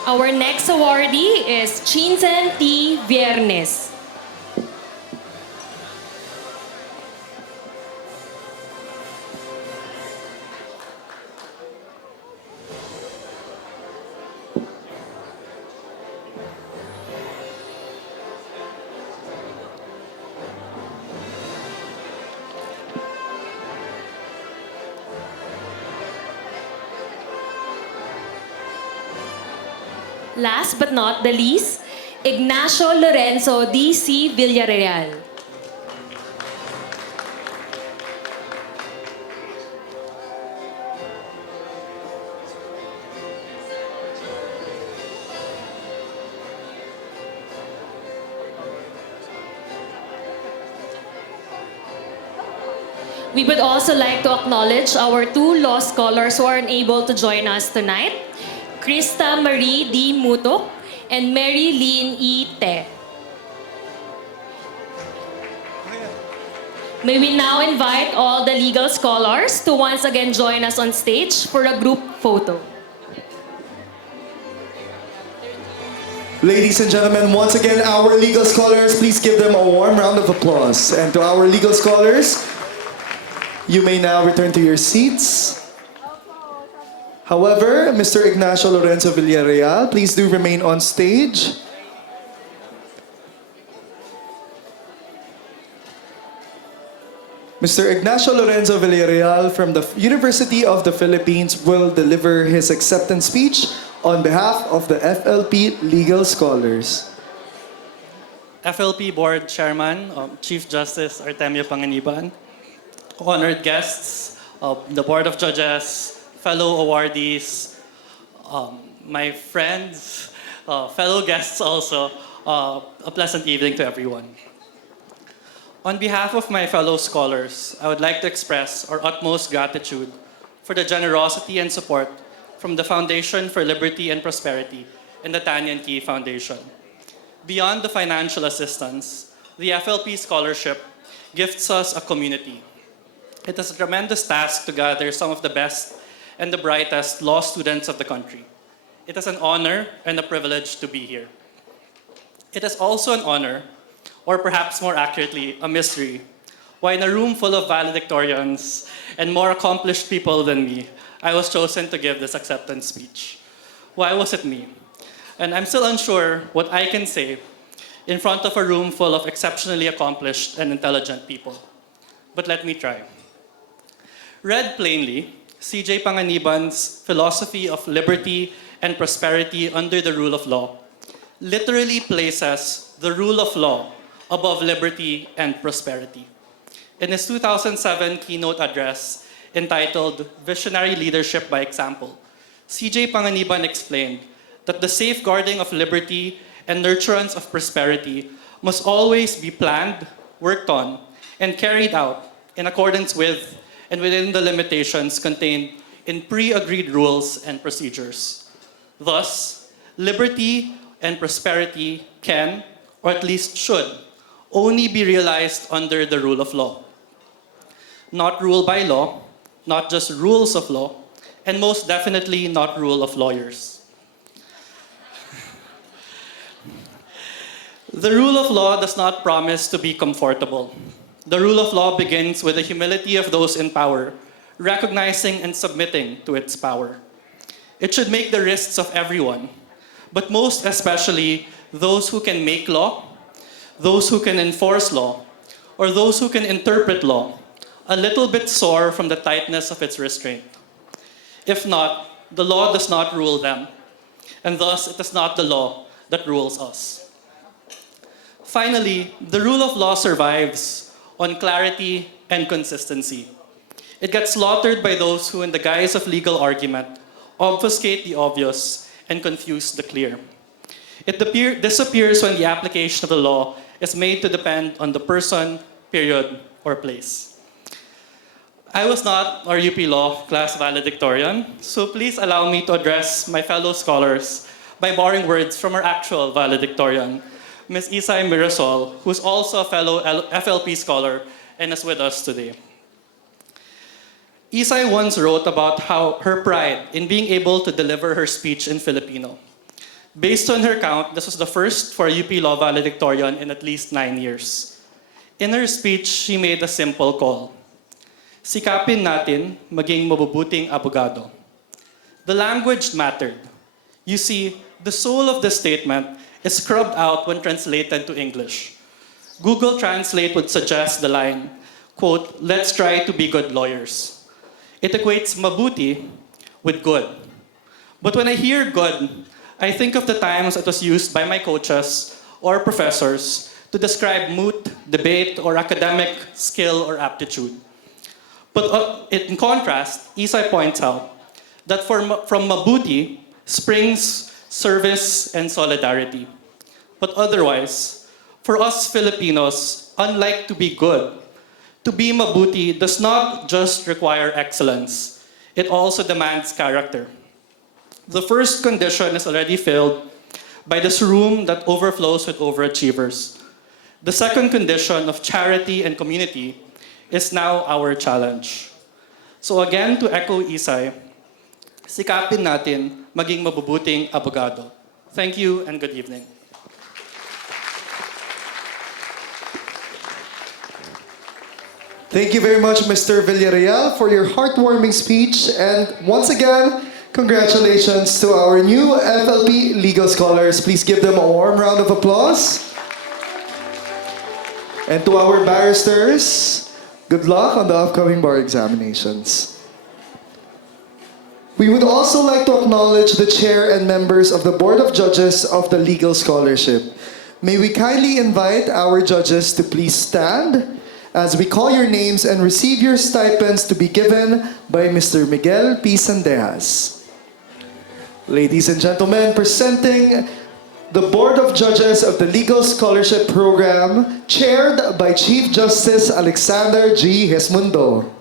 Our next awardee is Chinzen T. Viernes. Last but not the least, Ignacio Lorenzo D.C. Villarreal. We would also like to acknowledge our two law scholars who are unable to join us tonight, Krista Marie D. Mutok and Mary Lynn E. Te. May we now invite all the legal scholars to once again join us on stage for a group photo. Ladies and gentlemen, once again, our legal scholars, please give them a warm round of applause. And to our legal scholars, you may now return to your seats. However, Mr. Ignacio Lorenzo Villarreal, please do remain on stage. Mr. Ignacio Lorenzo Villarreal from the University of the Philippines will deliver his acceptance speech on behalf of the FLP Legal Scholars. FLP Board Chairman, Chief Justice Artemio Panganiban, honored guests, the Board of Judges, fellow awardees, my friends, fellow guests also, a pleasant evening to everyone. On behalf of my fellow scholars, I would like to express our utmost gratitude for the generosity and support from the Foundation for Liberty and Prosperity and the Tan Yan Kee Foundation. Beyond the financial assistance, the FLP Scholarship gifts us a community. It is a tremendous task to gather some of the best and the brightest law students of the country. It is an honor and a privilege to be here. It is also an honor, or perhaps more accurately, a mystery, why in a room full of valedictorians and more accomplished people than me, I was chosen to give this acceptance speech. Why was it me? And I'm still unsure what I can say in front of a room full of exceptionally accomplished and intelligent people. But let me try. Read plainly, CJ Panganiban's philosophy of liberty and prosperity under the rule of law literally places the rule of law above liberty and prosperity. In his 2007 keynote address entitled Visionary Leadership by Example, CJ Panganiban explained that the safeguarding of liberty and nurturance of prosperity must always be planned, worked on, and carried out in accordance with and within the limitations contained in pre-agreed rules and procedures. Thus, liberty and prosperity can, or at least should, only be realized under the rule of law. Not rule by law, not just rules of law, and most definitely not rule of lawyers. The rule of law does not promise to be comfortable. The rule of law begins with the humility of those in power, recognizing and submitting to its power. It should make the wrists of everyone, but most especially those who can make law, those who can enforce law, or those who can interpret law, a little bit sore from the tightness of its restraint. If not, the law does not rule them, and thus it is not the law that rules us. Finally, the rule of law survives on clarity and consistency. It gets slaughtered by those who, in the guise of legal argument, obfuscate the obvious and confuse the clear. It disappears when the application of the law is made to depend on the person, period, or place. I was not our UP Law class valedictorian, so please allow me to address my fellow scholars by borrowing words from our actual valedictorian, Ms. Isay Mirasol, who's also a fellow FLP scholar and is with us today. Isay once wrote about how her pride in being able to deliver her speech in Filipino. Based on her count, this was the first for a UP Law valedictorian in at least 9 years. In her speech, she made a simple call. Sikapin natin maging mabubuting abogado. The language mattered. You see, the soul of the statement is scrubbed out when translated to English. Google Translate would suggest the line, quote, "Let's try to be good lawyers." It equates mabuti with good. But when I hear good, I think of the times it was used by my coaches or professors to describe moot, debate, or academic skill or aptitude. But in contrast, Isay points out that from mabuti springs service and solidarity. But otherwise, for us Filipinos, unlike to be good, to be mabuti does not just require excellence. It also demands character. The first condition is already filled by this room that overflows with overachievers. The second condition of charity and community is now our challenge. So again, to echo Isay, sikapin natin maging mabubuting abogado. Thank you and good evening. Thank you very much, Mr. Villarreal, for your heartwarming speech. And once again, congratulations to our new FLP legal scholars. Please give them a warm round of applause. And to our barristers, good luck on the upcoming bar examinations. We would also like to acknowledge the chair and members of the Board of Judges of the Legal Scholarship. May we kindly invite our judges to please stand as we call your names and receive your stipends to be given by Mr. Miguel P. Sandejas. Ladies and gentlemen, presenting the Board of Judges of the Legal Scholarship Program, chaired by Chief Justice Alexander G. Gesmundo.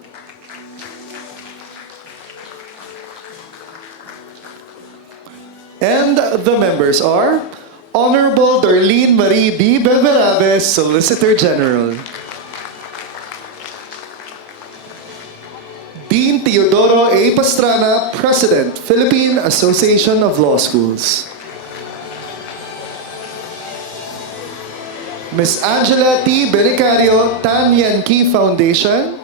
And the members are Honorable Darlene Marie B. Beveraves, Solicitor General. Dean Teodoro A. Pastrana, President, Philippine Association of Law Schools. Ms. Angela T. Benicario, Tan Yan Kee Foundation.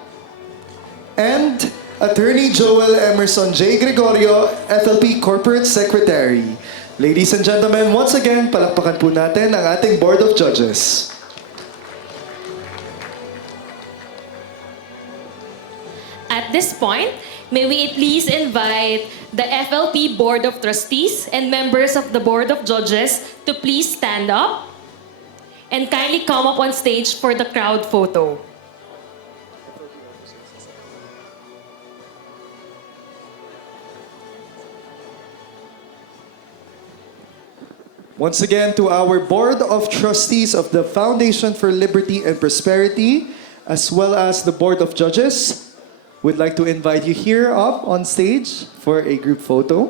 And Attorney Joel Emerson J. Gregorio, FLP Corporate Secretary. Ladies and gentlemen, once again, palakpakan po natin ang ating Board of Judges. At this point, May we please invite the FLP Board of Trustees and members of the Board of Judges to please stand up and kindly come up on stage for the crowd photo. Once again, to our Board of Trustees of the Foundation for Liberty and Prosperity, as well as the Board of Judges, we'd like to invite you here up on stage for a group photo.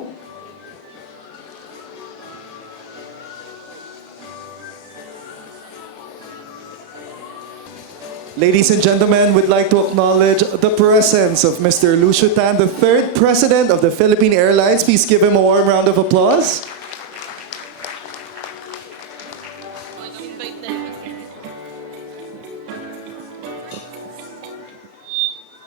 Ladies and gentlemen, we'd like to acknowledge the presence of Mr. Lucio Tan, the third President of the Philippine Airlines. Please give him a warm round of applause.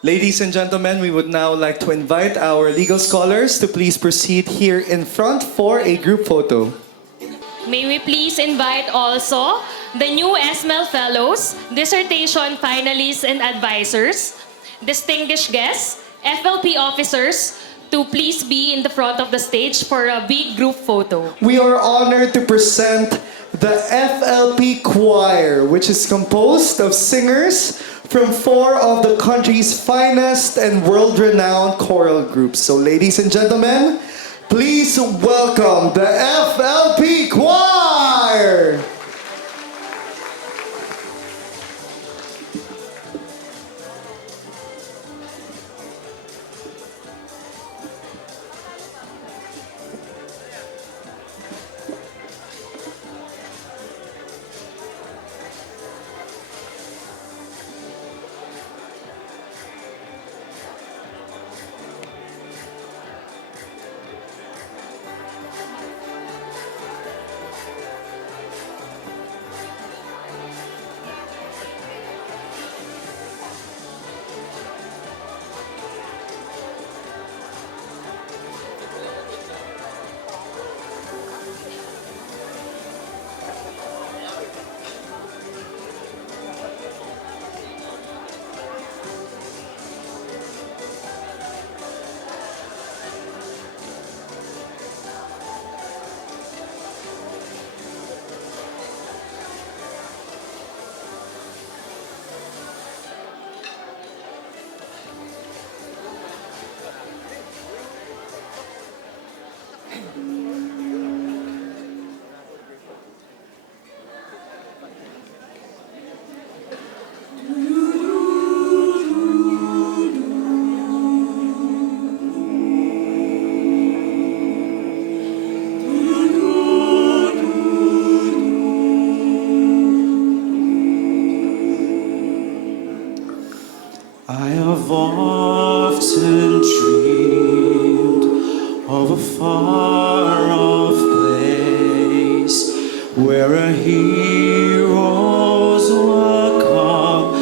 Ladies and gentlemen, we would now like to invite our legal scholars to please proceed here in front for a group photo. May we please invite also the new SMEL Fellows, dissertation finalists and advisors, distinguished guests, FLP officers, to please be in the front of the stage for a big group photo. We are honored to present the FLP Choir, which is composed of singers from 4 of the country's finest and world-renowned choral groups. So ladies and gentlemen, please welcome the FLP Choir! I have often dreamed of a far-off place where a hero's welcome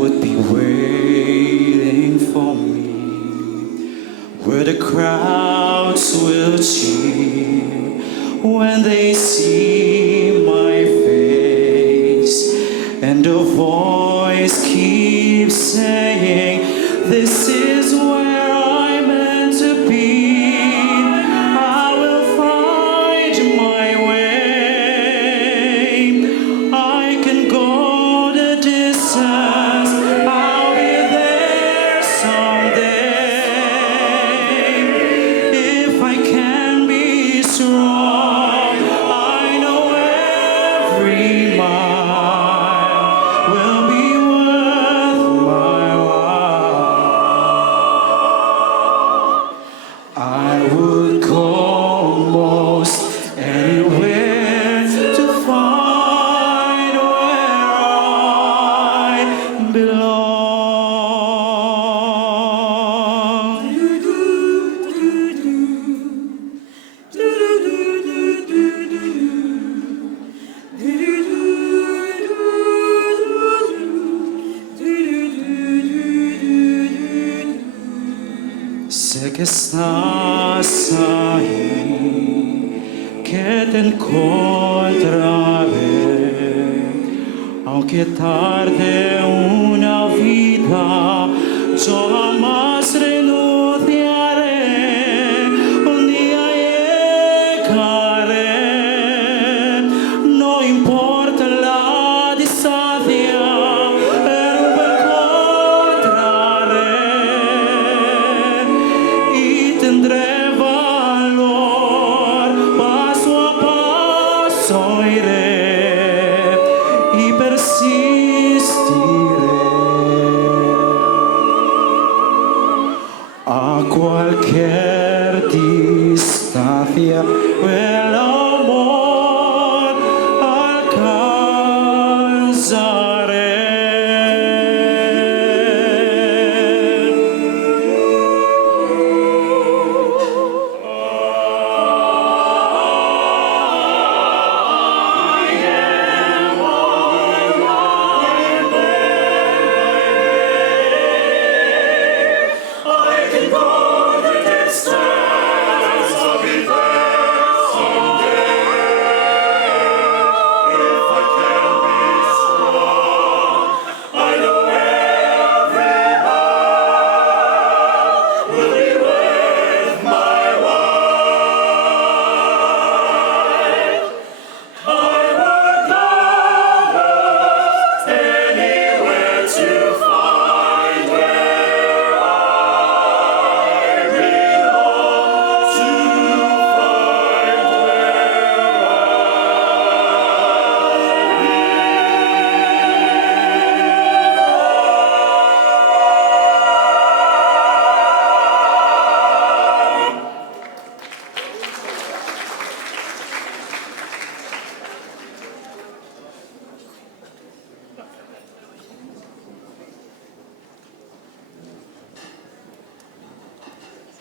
would be waiting for me, where the crowds will cheer when they see my face, and a voice keeps saying, "This is where I'm meant to be. I will find my way. I can go the distance. I'll be there someday. If I can be strong, I know every mile will be worth my while. I would go most anywhere to find where I belong. Sé que estás ahí, que te encontraré, aunque tarde una vida, yo jamás renuncie gracia, el amor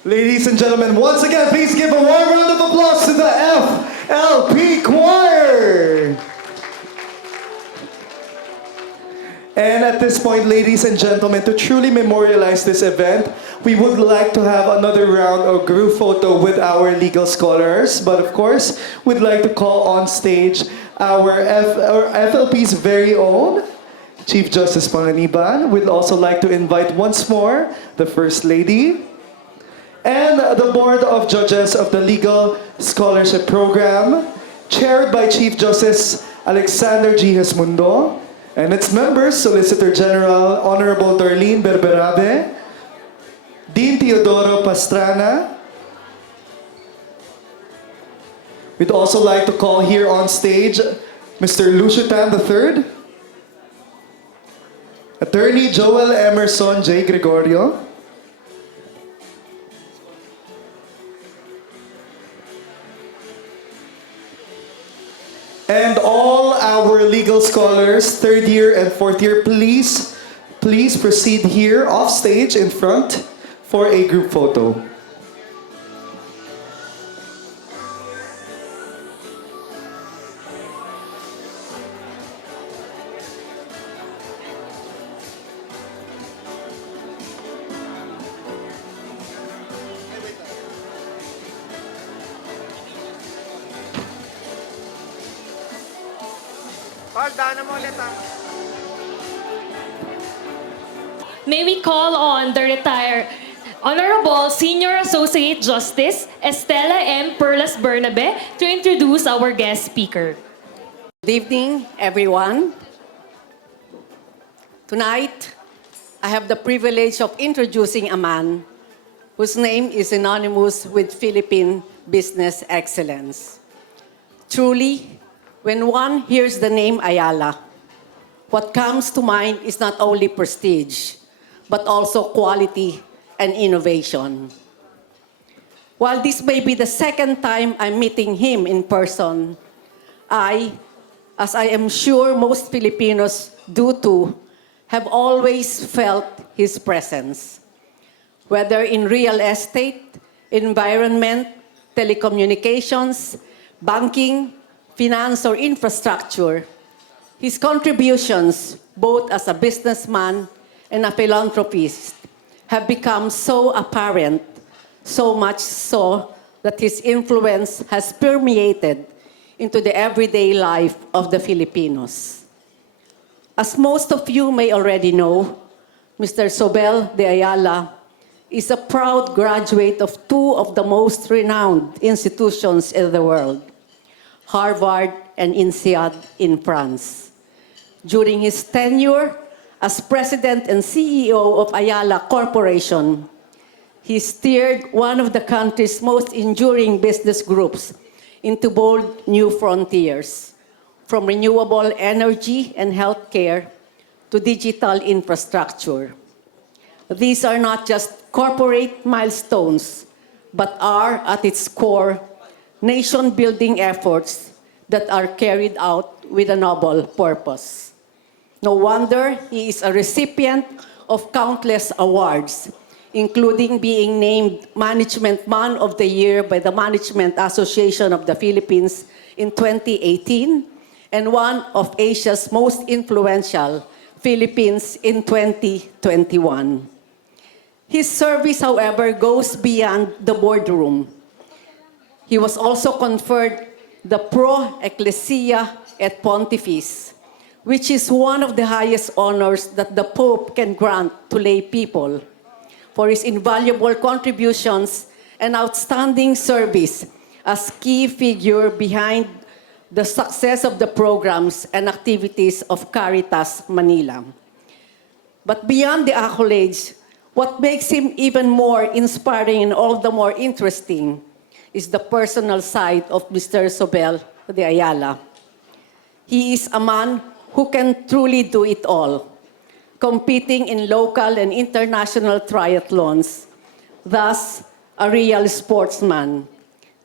Ladies and gentlemen, once again, please give a warm round of applause to the FLP Choir. And at this point, ladies and gentlemen, to truly memorialize this event, we would like to have another round of group photo with our legal scholars. But of course, we'd like to call on stage our FLP's very own Chief Justice Panganiban. We'd also like to invite once more the First Lady and the Board of Judges of the Legal Scholarship Program, chaired by Chief Justice Alexander G. Gesmundo, and its members, Solicitor General Honorable Darlene Berberabe, Dean Teodoro Pastrana. We'd also like to call here on stage Mr. Lucio Tan III, Attorney Joel Emerson J. Gregorio, and all our legal scholars, third year and fourth year, please proceed here off stage in front for a group photo. May we call on the retired Honorable Senior Associate Justice Estela M. Perlas Bernabe to introduce our guest speaker. Good evening, everyone. Tonight, I have the privilege of introducing a man whose name is synonymous with Philippine business excellence. Truly, when one hears the name Ayala, what comes to mind is not only prestige, but also quality and innovation. While this may be the second time I'm meeting him in person, as I am sure most Filipinos do too, have always felt his presence. Whether in real estate, environment, telecommunications, banking, finance, or infrastructure, his contributions, both as a businessman and a philanthropist, have become so apparent, so much so that his influence has permeated into the everyday life of the Filipinos. As most of you may already know, Mr. ZOBEL de Ayala is a proud graduate of two of the most renowned institutions in the world, Harvard and INSEAD in France. During his tenure as President and CEO of Ayala Corporation, he steered one of the country's most enduring business groups into bold new frontiers, from renewable energy and healthcare to digital infrastructure. These are not just corporate milestones, but are, at its core, nation-building efforts that are carried out with a noble purpose. No wonder he is a recipient of countless awards, including being named Management Man of the Year by the Management Association of the Philippines in 2018 and one of Asia's most influential Philippines in 2021. His service, however, goes beyond the boardroom. He was also conferred the Pro Ecclesia et Pontifice, which is one of the highest honors that the Pope can grant to lay people, for his invaluable contributions and outstanding service as key figure behind the success of the programs and activities of Caritas Manila. But beyond the accolades, what makes him even more inspiring and all the more interesting is the personal side of Mr. ZOBEL de Ayala. He is a man who can truly do it all, competing in local and international triathlons, thus a real sportsman,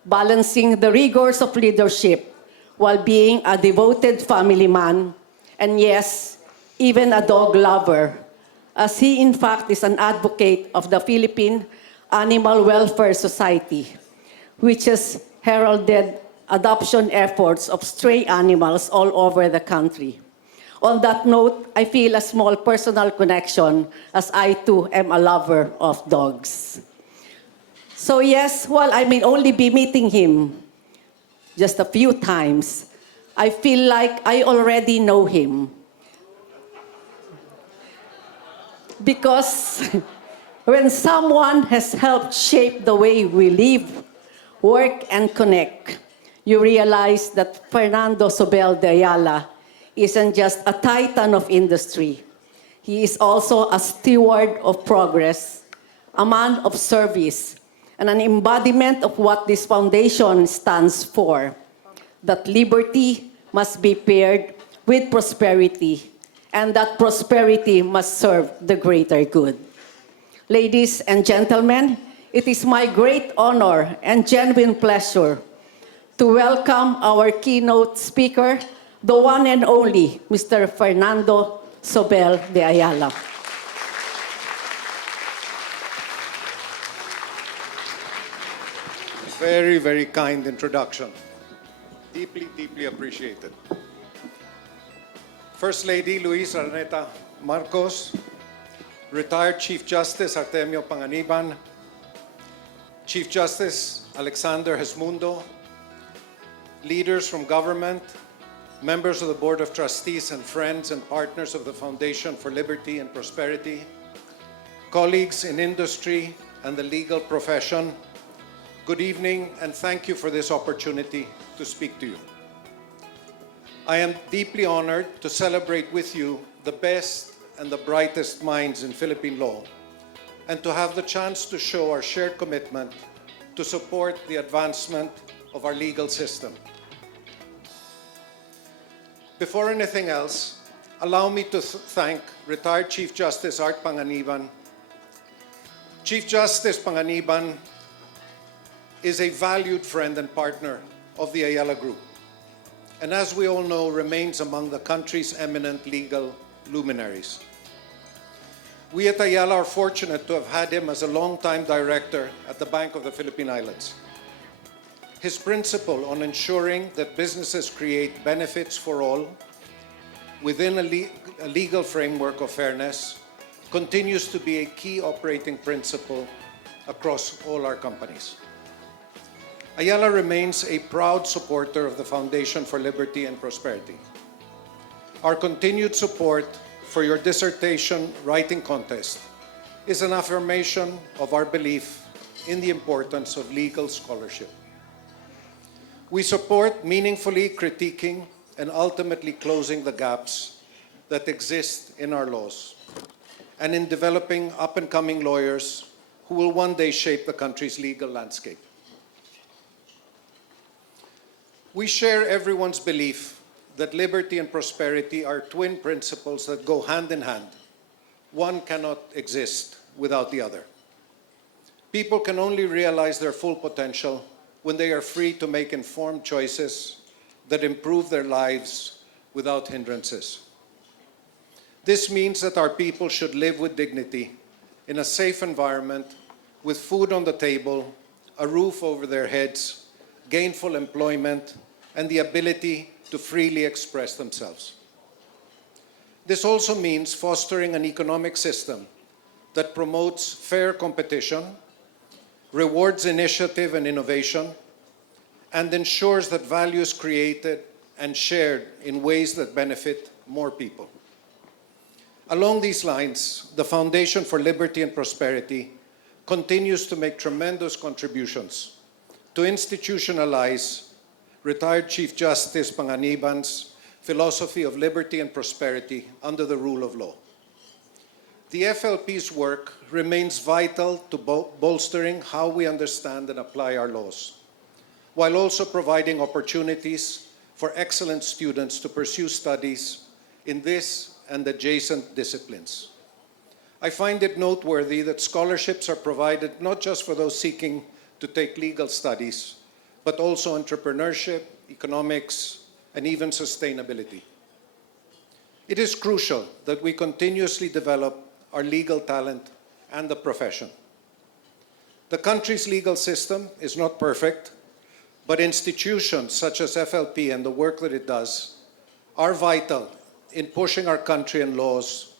balancing the rigors of leadership while being a devoted family man, and yes, even a dog lover, as he in fact is an advocate of the Philippine Animal Welfare Society, which has heralded adoption efforts of stray animals all over the country. On that note, I feel a small personal connection as I too am a lover of dogs. So yes, while I may only be meeting him just a few times, I feel like I already know him. Because when someone has helped shape the way we live, work, and connect, you realize that Fernando ZOBEL de Ayala isn't just a titan of industry. He is also a steward of progress, a man of service, and an embodiment of what this foundation stands for, that liberty must be paired with prosperity, and that prosperity must serve the greater good. Ladies and gentlemen, it is my great honor and genuine pleasure to welcome our keynote speaker, the one and only Mr. Fernando ZOBEL de Ayala. Very, very kind introduction. Deeply, deeply appreciated. First Lady LOUISE ARANETA Marcos, Retired Chief Justice Artemio Panganiban, Chief Justice Alexander Hesmundo, leaders from government, members of the Board of Trustees and friends and partners of the Foundation for Liberty and Prosperity, colleagues in industry and the legal profession, good evening and thank you for this opportunity to speak to you. I am deeply honored to celebrate with you the best and the brightest minds in Philippine law and to have the chance to show our shared commitment to support the advancement of our legal system. Before anything else, allow me to thank retired Chief Justice Art Panganiban. Chief Justice Panganiban is a valued friend and partner of the Ayala Group, and as we all know, remains among the country's eminent legal luminaries. We at Ayala are fortunate to have had him as a long-time director at the Bank of the Philippine Islands. His principle on ensuring that businesses create benefits for all within a legal framework of fairness continues to be a key operating principle across all our companies. Ayala remains a proud supporter of the Foundation for Liberty and Prosperity. Our continued support for your dissertation writing contest is an affirmation of our belief in the importance of legal scholarship. We support meaningfully critiquing and ultimately closing the gaps that exist in our laws and in developing up-and-coming lawyers who will one day shape the country's legal landscape. We share everyone's belief that liberty and prosperity are twin principles that go hand in hand. One cannot exist without the other. People can only realize their full potential when they are free to make informed choices that improve their lives without hindrances. This means that our people should live with dignity in a safe environment with food on the table, a roof over their heads, gainful employment, and the ability to freely express themselves. This also means fostering an economic system that promotes fair competition, rewards initiative and innovation, and ensures that value is created and shared in ways that benefit more people. Along these lines, the Foundation for Liberty and Prosperity continues to make tremendous contributions to institutionalize retired Chief Justice Panganiban's philosophy of liberty and prosperity under the rule of law. The FLP's work remains vital to bolstering how we understand and apply our laws, while also providing opportunities for excellent students to pursue studies in this and adjacent disciplines. I find it noteworthy that scholarships are provided not just for those seeking to take legal studies, but also entrepreneurship, economics, and even sustainability. It is crucial that we continuously develop our legal talent and the profession. The country's legal system is not perfect, but institutions such as FLP and the work that it does are vital in pushing our country and laws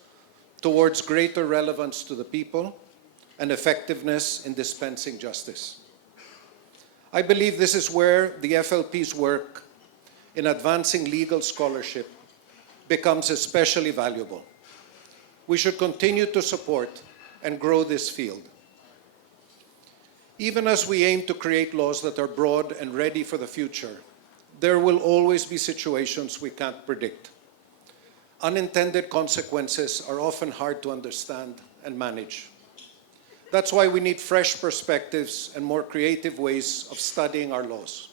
towards greater relevance to the people and effectiveness in dispensing justice. I believe this is where the FLP's work in advancing legal scholarship becomes especially valuable. We should continue to support and grow this field. Even as we aim to create laws that are broad and ready for the future, there will always be situations we can't predict. Unintended consequences are often hard to understand and manage. That's why we need fresh perspectives and more creative ways of studying our laws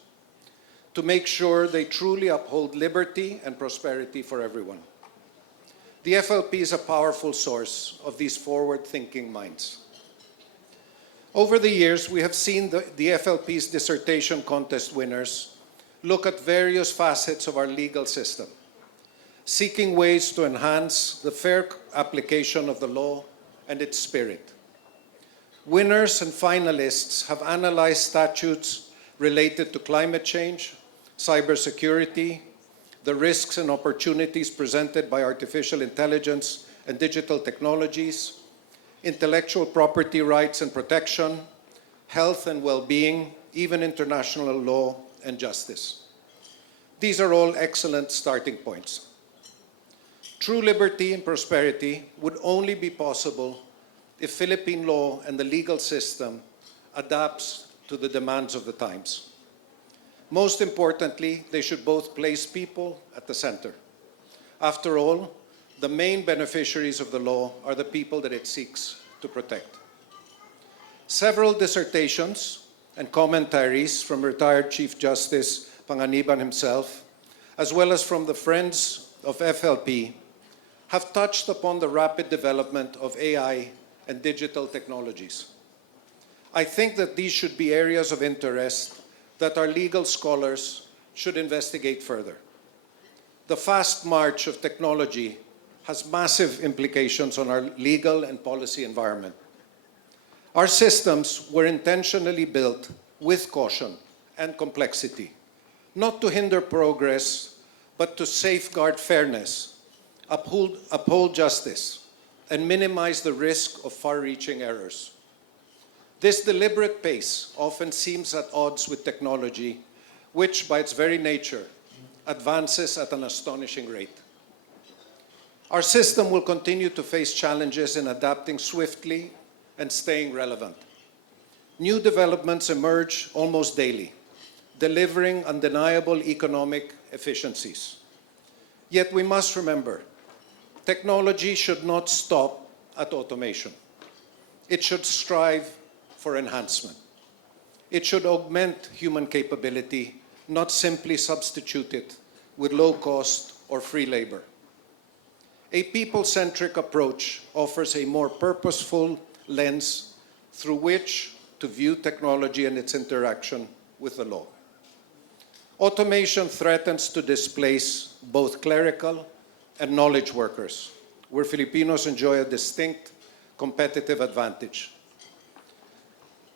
to make sure they truly uphold liberty and prosperity for everyone. The FLP is a powerful source of these forward-thinking minds. Over the years, we have seen the FLP's dissertation contest winners look at various facets of our legal system, seeking ways to enhance the fair application of the law and its spirit. Winners and finalists have analyzed statutes related to climate change, cybersecurity, the risks and opportunities presented by artificial intelligence and digital technologies, intellectual property rights and protection, health and well-being, even international law and justice. These are all excellent starting points. True liberty and prosperity would only be possible if Philippine law and the legal system adapts to the demands of the times. Most importantly, they should both place people at the center. After all, the main beneficiaries of the law are the people that it seeks to protect. Several dissertations and commentaries from retired Chief Justice Panganiban himself, as well as from the Friends of FLP, have touched upon the rapid development of AI and digital technologies. I think that these should be areas of interest that our legal scholars should investigate further. The fast march of technology has massive implications on our legal and policy environment. Our systems were intentionally built with caution and complexity, not to hinder progress, but to safeguard fairness, uphold justice, and minimize the risk of far-reaching errors. This deliberate pace often seems at odds with technology, which by its very nature advances at an astonishing rate. Our system will continue to face challenges in adapting swiftly and staying relevant. New developments emerge almost daily, delivering undeniable economic efficiencies. Yet we must remember, technology should not stop at automation. It should strive for enhancement. It should augment human capability, not simply substitute it with low cost or free labor. A people-centric approach offers a more purposeful lens through which to view technology and its interaction with the law. Automation threatens to displace both clerical and knowledge workers, where Filipinos enjoy a distinct competitive advantage.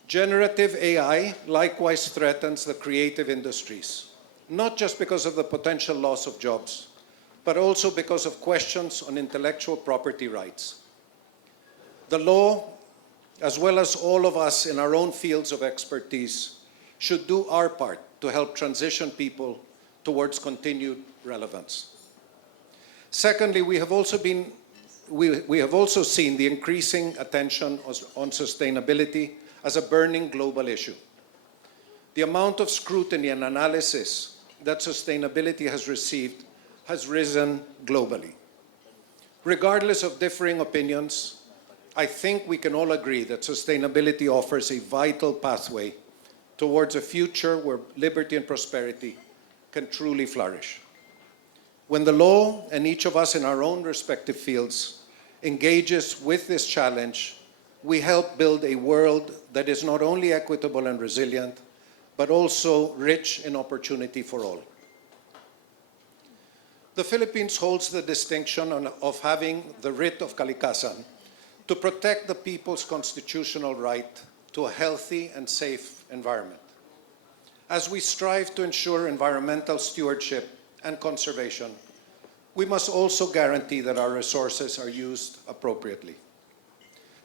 Generative AI likewise threatens the creative industries, not just because of the potential loss of jobs, but also because of questions on intellectual property rights. The law, as well as all of us in our own fields of expertise, should do our part to help transition people towards continued relevance. Secondly, we have also seen the increasing attention on sustainability as a burning global issue. The amount of scrutiny and analysis that sustainability has received has risen globally. Regardless of differing opinions, I think we can all agree that sustainability offers a vital pathway towards a future where liberty and prosperity can truly flourish. When the law and each of us in our own respective fields engages with this challenge, we help build a world that is not only equitable and resilient, but also rich in opportunity for all. The Philippines holds the distinction of having the writ of kalikasan to protect the people's constitutional right to a healthy and safe environment. As we strive to ensure environmental stewardship and conservation, we must also guarantee that our resources are used appropriately.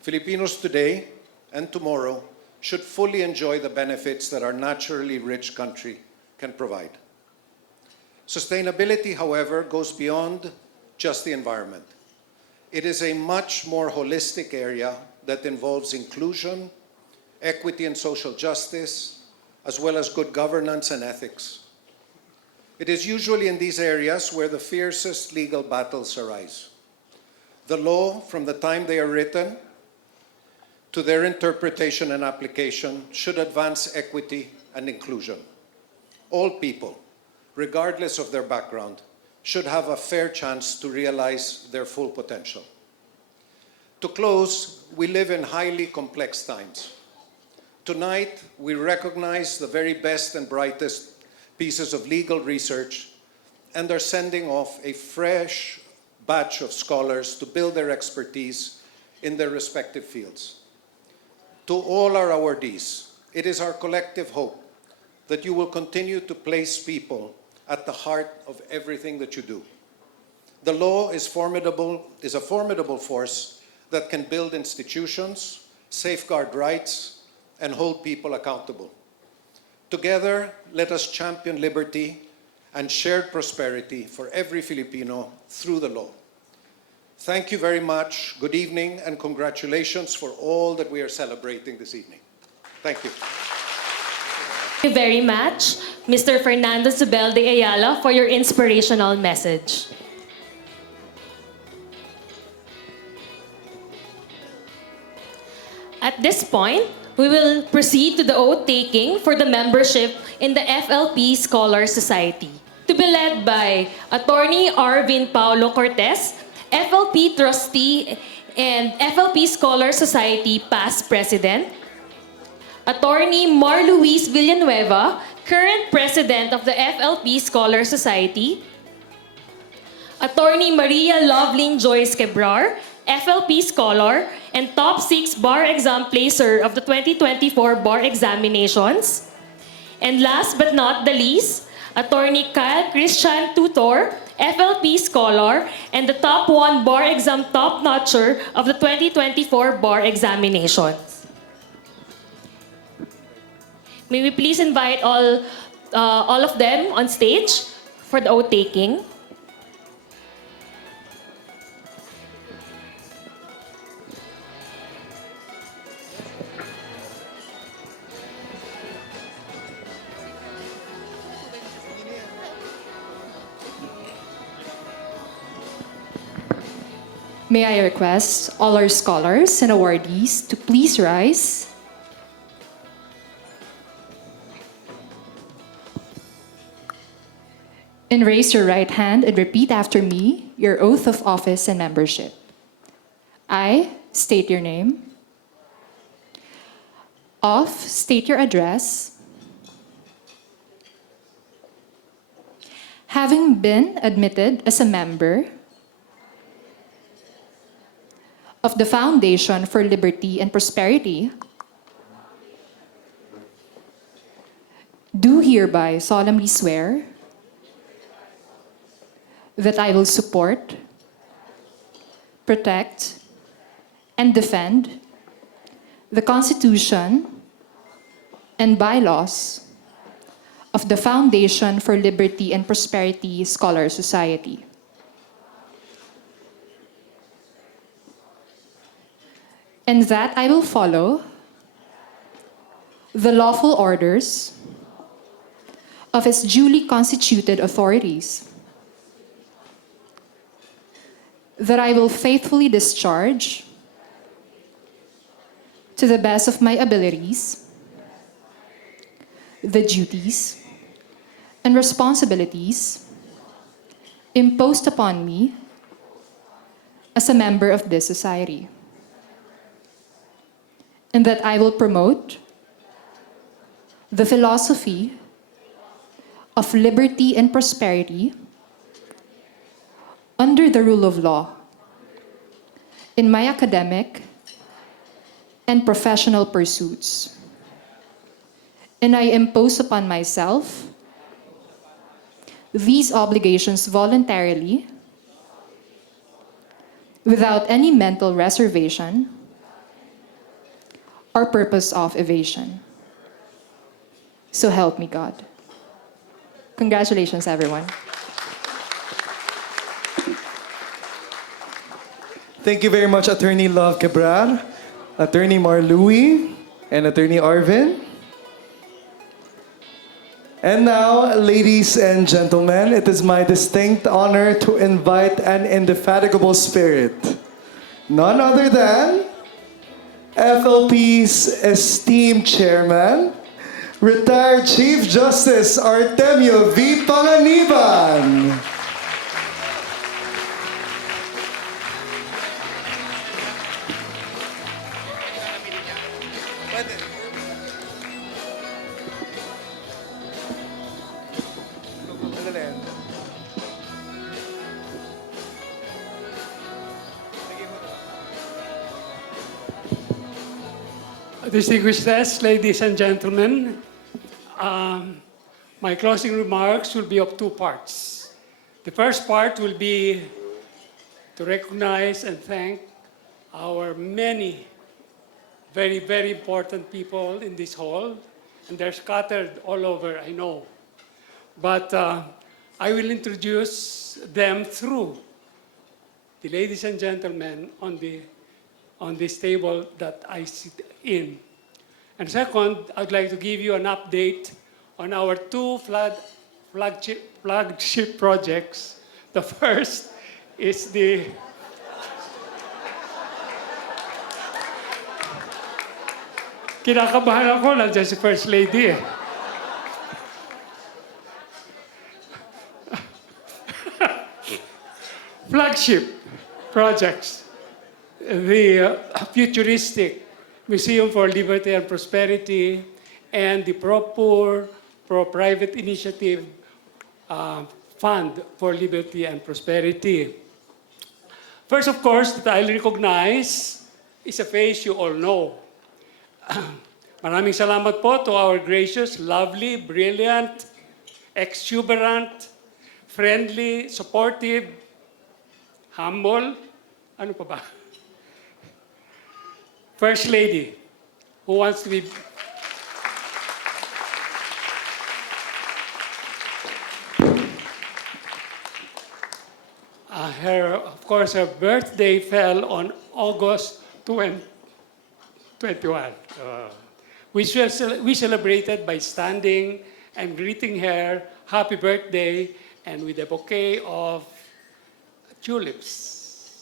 Filipinos today and tomorrow should fully enjoy the benefits that our naturally rich country can provide. Sustainability, however, goes beyond just the environment. It is a much more holistic area that involves inclusion, equity and social justice, as well as good governance and ethics. It is usually in these areas where the fiercest legal battles arise. The law, from the time they are written to their interpretation and application, should advance equity and inclusion. All people, regardless of their background, should have a fair chance to realize their full potential. To close, we live in highly complex times. Tonight, we recognize the very best and brightest pieces of legal research and are sending off a fresh batch of scholars to build their expertise in their respective fields. To all our awardees, it is our collective hope that you will continue to place people at the heart of everything that you do. The law is a formidable force that can build institutions, safeguard rights, and hold people accountable. Together, let us champion liberty and shared prosperity for every Filipino through the law. Thank you very much. Good evening and congratulations for all that we are celebrating this evening. Thank you. Thank you very much, Mr. Fernando ZOBEL de Ayala, for your inspirational message. At this point, we will proceed to the oath-taking for the membership in the FLP Scholar Society, to be led by Attorney Arvin Paulo Cortez, FLP Trustee and FLP Scholar Society Past President, Attorney Mar Luis Villanueva, current President of the FLP Scholar Society, Attorney Maria Loveline Joyce Quebrar, FLP Scholar and Top 6 Bar Exam Placer of the 2024 Bar Examinations, and last but not the least, Attorney Kyle Christian Tutor, FLP Scholar and the Top 1 Bar Exam Top Notcher of the 2024 Bar Examinations. May we please invite all of them on stage for the oath-taking. May I request all our scholars and awardees to please rise. And raise your right hand and repeat after me your oath of office and membership. I state your name. Off, state your address. Having been admitted as a member of the Foundation for Liberty and Prosperity, do hereby solemnly swear that I will support, protect, and defend the Constitution and bylaws of the Foundation for Liberty and Prosperity Scholar Society. And that I will follow the lawful orders of its duly constituted authorities, that I will faithfully discharge to the best of my abilities the duties and responsibilities imposed upon me as a member of this society, and that I will promote the philosophy of liberty and prosperity under the rule of law in my academic and professional pursuits. And I impose upon myself these obligations voluntarily, without any mental reservation or purpose of evasion. So help me God. Congratulations, everyone. Thank you very much, Attorney Love Quebrar, Attorney Marlouis, and Attorney Arvin. And now, ladies and gentlemen, it is my distinct honor to invite an indefatigable spirit, none other than FLP's esteemed chairman, retired Chief Justice Artemio V. Panganiban. Distinguished guests, ladies and gentlemen, my closing remarks will be of two parts. The first part will be to recognize and thank our many very, very important people in this hall, and they're scattered all over, I know. But I will introduce them through the ladies and gentlemen on this table that I sit in. And second, I'd like to give you an update on our two flagship projects. The first is the kinakabahan ako, nandiyan si First Lady eh. Flagship projects. The futuristic Museum for Liberty and Prosperity and the pro-poor, pro-private initiative Fund for Liberty and Prosperity. First, of course, that I'll recognize is a face you all know. Maraming salamat po to our gracious, lovely, brilliant, exuberant, friendly, supportive, humble, ano pa ba? First Lady, who wants to be... of course, her birthday fell on August 21. We celebrated by standing and greeting her happy birthday and with a bouquet of tulips.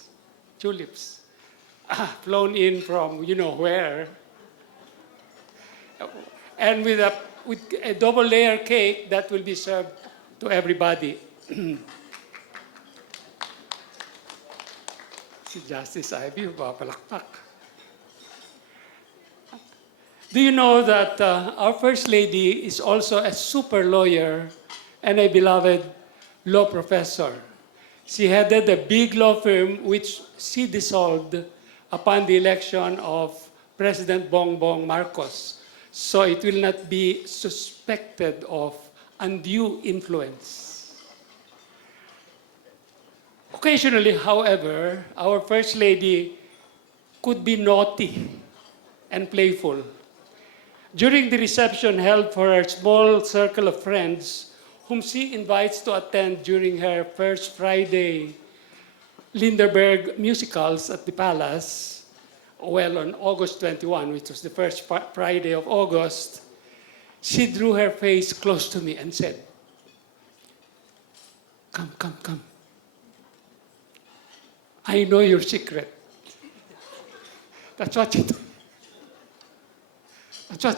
Flown in from you know where. And with a double layer cake that will be served to everybody. Si Justice Ivy, papalakpak. Do you know that our First Lady is also a super lawyer and a beloved law professor. She headed a big law firm which she dissolved upon the election of President Bongbong Marcos. So it will not be suspected of undue influence. Occasionally, however, our First Lady could be naughty and playful. During the reception held for her small circle of friends, whom she invites to attend during her first Friday Lindenberg musicals at the Palace, well, on August 21, which was the first Friday of August, she drew her face close to me and said, "Come, come, come. I know your secret." That's what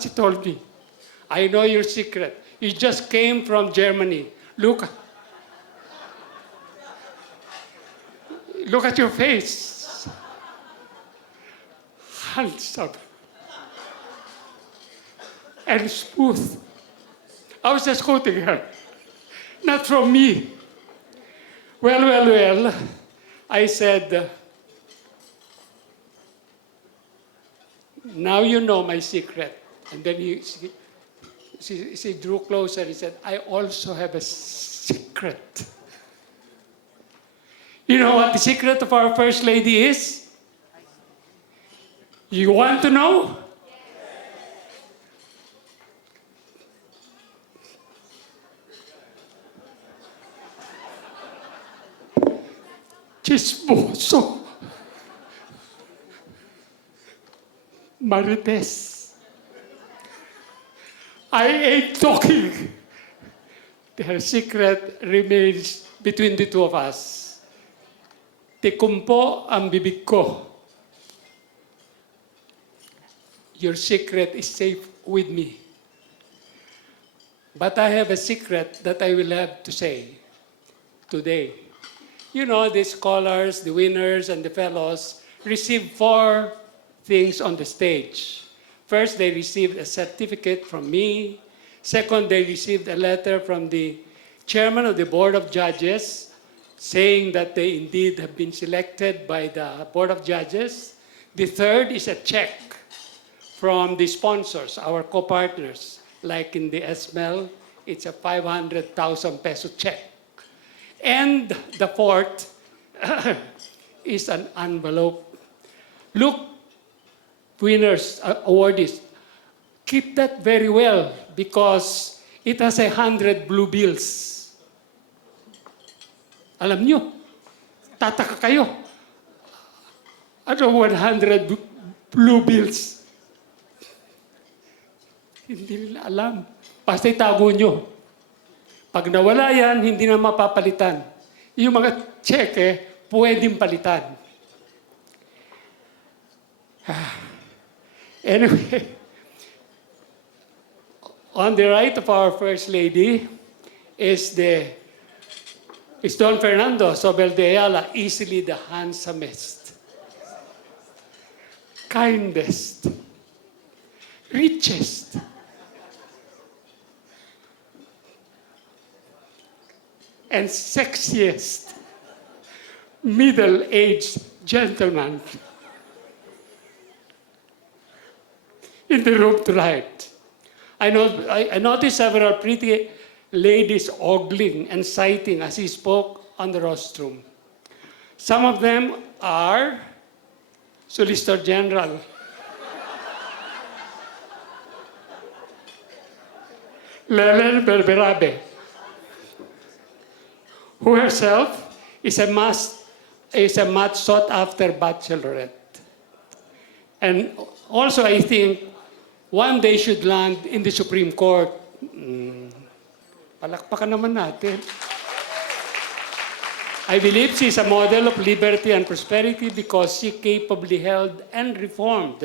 she told me. "I know your secret. You just came from Germany. Look at your face. Handsome and smooth." I was just quoting her, not from me. Well, I said, "Now you know my secret." And then she drew closer and said, "I also have a secret." You know what the secret of our First Lady is? You want to know? Chismoso. Marites. I ain't talking. Her secret remains between the two of us. Tikumpo ang bibig ko. Your secret is safe with me. But I have a secret that I will have to say today. You know, the scholars, the winners, and the fellows receive 4 things on the stage. First, they received a certificate from me. Second, they received a letter from the chairman of the Board of Judges saying that they indeed have been selected by the Board of Judges. The third is a check from the sponsors, our co-partners. Like in the SMEL, it's a 500,000 peso check. And the fourth is an envelope. Look, winners, awardees, keep that very well because it has 100 blue bills. Alam nyo, tataka kayo. Ano 100 blue bills? Hindi nila alam. Basta itago nyo. Pag nawala yan, hindi na mapapalitan. Yung mga cheque, pwedeng palitan. Anyway, on the right of our First Lady is Don Fernando, ZOBEL de Ayala, easily the handsomest, kindest, richest, and sexiest middle-aged gentleman in the room tonight. I noticed several pretty ladies ogling and citing as he spoke on the rostrum. Some of them are Solicitor General Lelen Berberabe, who herself is a much sought-after bachelorette. And also, I think, one day should land in the Supreme Court. Palakpakan naman natin. I believe she is a model of liberty and prosperity because she capably held and reformed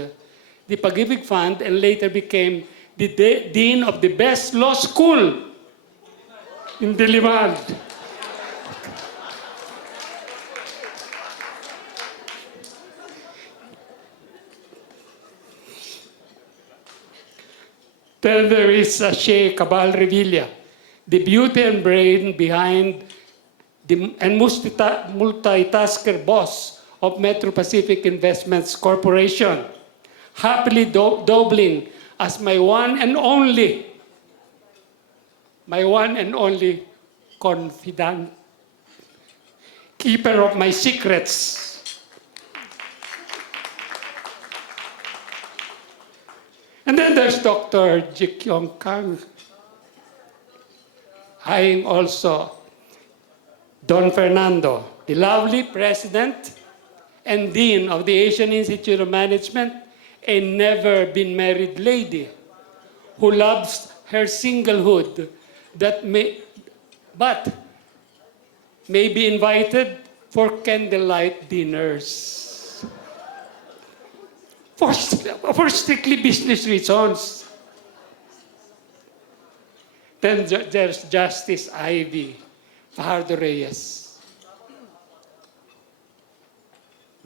the Pag-ibig Fund and later became the Dean of the best law school in Diliman. Then there is Shea Cabal Revilla, the beauty and brain behind and multitasker boss of Metro Pacific Investments Corporation, happily doubling as my one and only confidant, keeper of my secrets. And then there's Dr. Jikyong Kang, eyeing also Don Fernando, the lovely president and dean of the Asian Institute of Management, a never been married lady who loves her singlehood but may be invited for candlelight dinners for strictly business reasons. Then there's Justice Ivy Fajardo Reyes,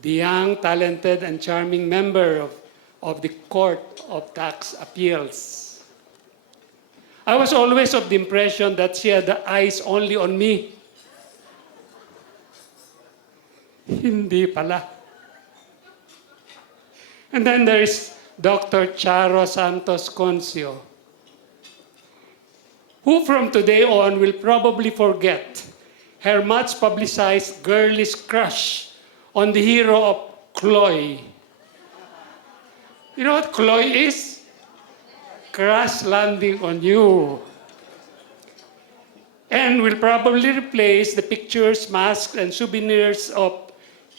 the young, talented, and charming member of the Court of Tax Appeals. I was always of the impression that she had the eyes only on me. Hindi pala. And then there is Dr. Charo Santos Concio, who from today on will probably forget her much publicized girlish crush on the hero of Chloe. You know what Chloe is? Crash landing on you. And will probably replace the pictures, masks, and souvenirs of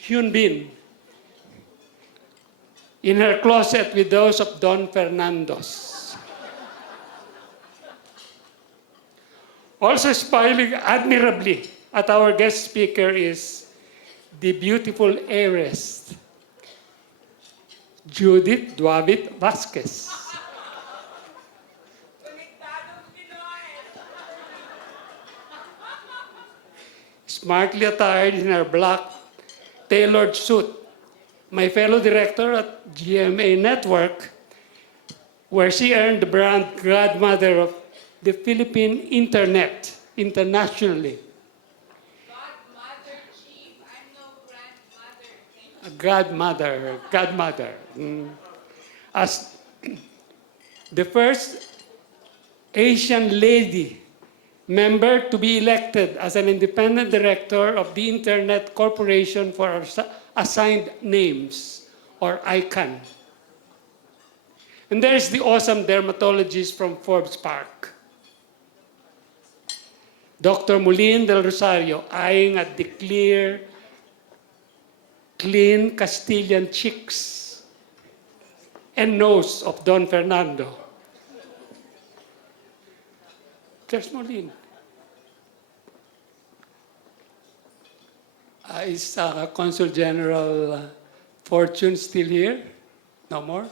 Hyun Bin in her closet with those of Don Fernando's. Also smiling admirably at our guest speaker is the beautiful heiress, Judith Duavit Vasquez. Smartly attired in her black tailored suit, my fellow director at GMA Network, where she earned the brand godmother of the Philippine Internet internationally. Godmother, Chief. I'm no grandmother. Godmother. As the first Asian lady member to be elected as an independent director of the Internet Corporation for Assigned Names, or ICANN. And there's the awesome dermatologist from Forbes Park, Dr. Mulin del Rosario, eyeing at the clean Castilian cheeks and nose of Don Fernando. There's Mulin. Is Consul General Fortune still here? No more?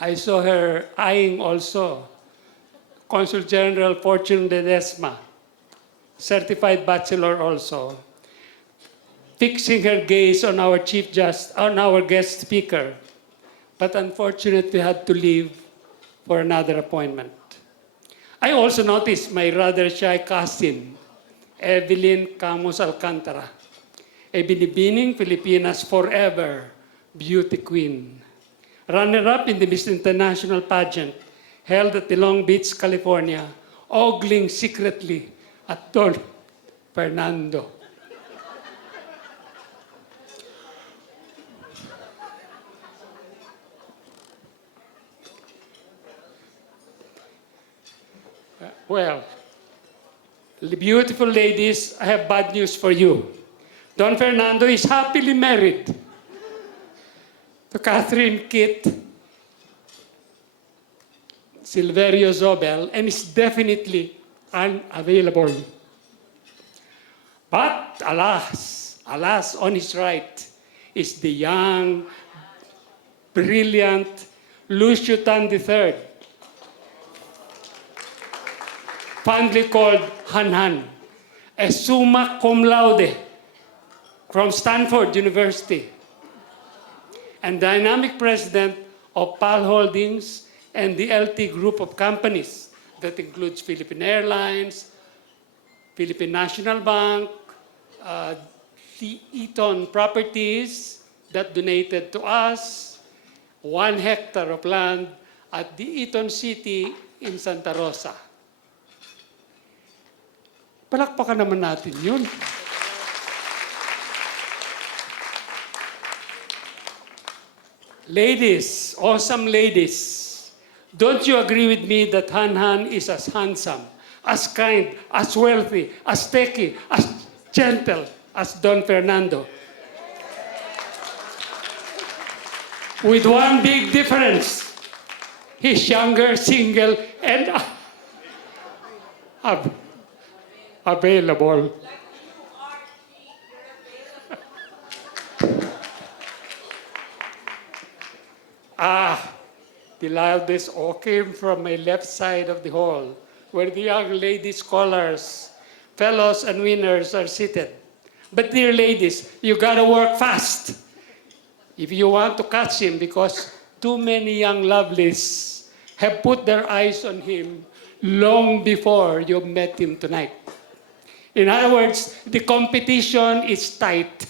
I saw her eyeing also Consul General Fortune Ledesma, certified bachelor also, fixing her gaze on our guest speaker, but unfortunately had to leave for another appointment. I also noticed my rather shy cousin, Evelyn Camus Alcantara, a binibining Filipinas forever beauty queen, runner-up in the Miss International pageant held at the Long Beach, California, ogling secretly at Don Fernando. Well, beautiful ladies, I have bad news for you. Don Fernando is happily married to Catherine Kit Silverio Zobel and is definitely unavailable. But alas, on his right is the young, brilliant Lucio Tan III, fondly called Han Han, a summa cum laude from Stanford University, and dynamic president of PAL Holdings and the LT group of companies that includes Philippine Airlines, Philippine National Bank, the Eton Properties that donated to us 1 hectare of land at the Eton City in Santa Rosa. Palakpakan naman natin yun. Ladies, awesome ladies, don't you agree with me that Han Han is as handsome, as kind, as wealthy, as techy, as gentle as Don Fernando? With one big difference. He's younger, single, and available. The loudest all came from my left side of the hall, where the young lady scholars, fellows, and winners are seated. But dear ladies, you gotta work fast if you want to catch him, because too many young lovelies have put their eyes on him long before you met him tonight. In other words, the competition is tight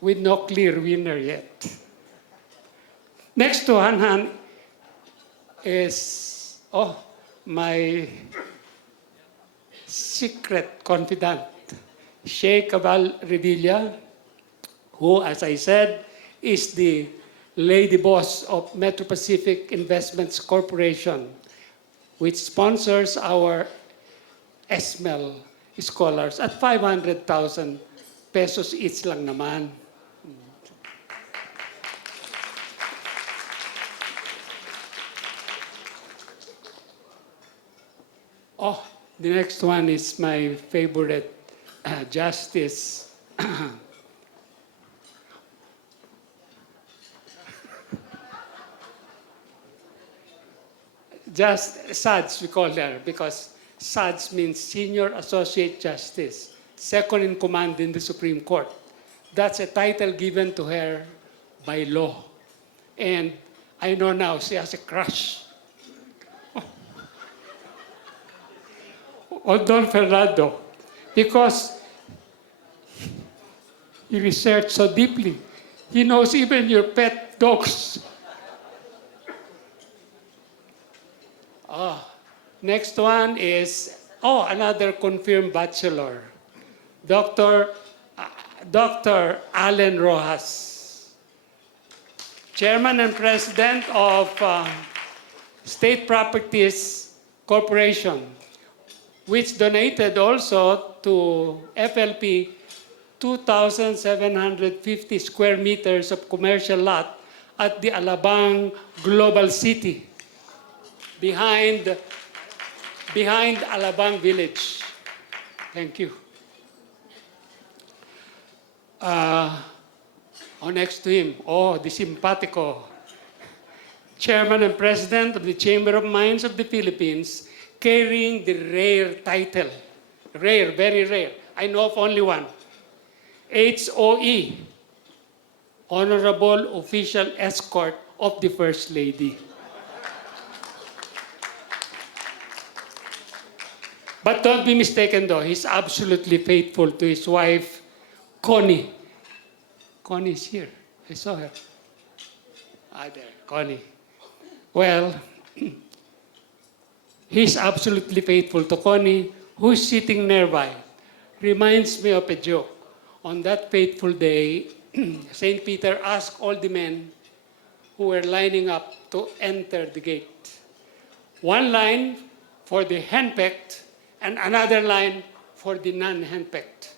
with no clear winner yet. Next to Han Han is, my secret confidant, Sheikh Abal Revilla, who, as I said, is the lady boss of Metro Pacific Investments Corporation, which sponsors our SMEL scholars at 500,000 pesos each lang naman. The next one is my favorite justice. Just SADS, we call her, because SADS means Senior Associate Justice, second in command in the Supreme Court. That's a title given to her by law. And I know now she has a crush on Don Fernando, because he researched so deeply. He knows even your pet dogs. Next one is, another confirmed bachelor, Dr. Allen Rojas, Chairman and President of State Properties Corporation, which donated also to FLP 2,750 square meters of commercial lot at the Alabang Global City, behind Alabang Village. Thank you. Next to him, the simpatico, Chairman and President of the Chamber of Mines of the Philippines, carrying the rare title, rare, very rare, I know of only one, HOE, Honorable Official Escort of the First Lady. But don't be mistaken though, he's absolutely faithful to his wife, Connie. Connie's here, I saw her. There, Connie. Well, he's absolutely faithful to Connie, who's sitting nearby. Reminds me of a joke. On that fateful day, St. Peter asked all the men who were lining up to enter the gate. One line for the henpecked, and another line for the non-henpecked.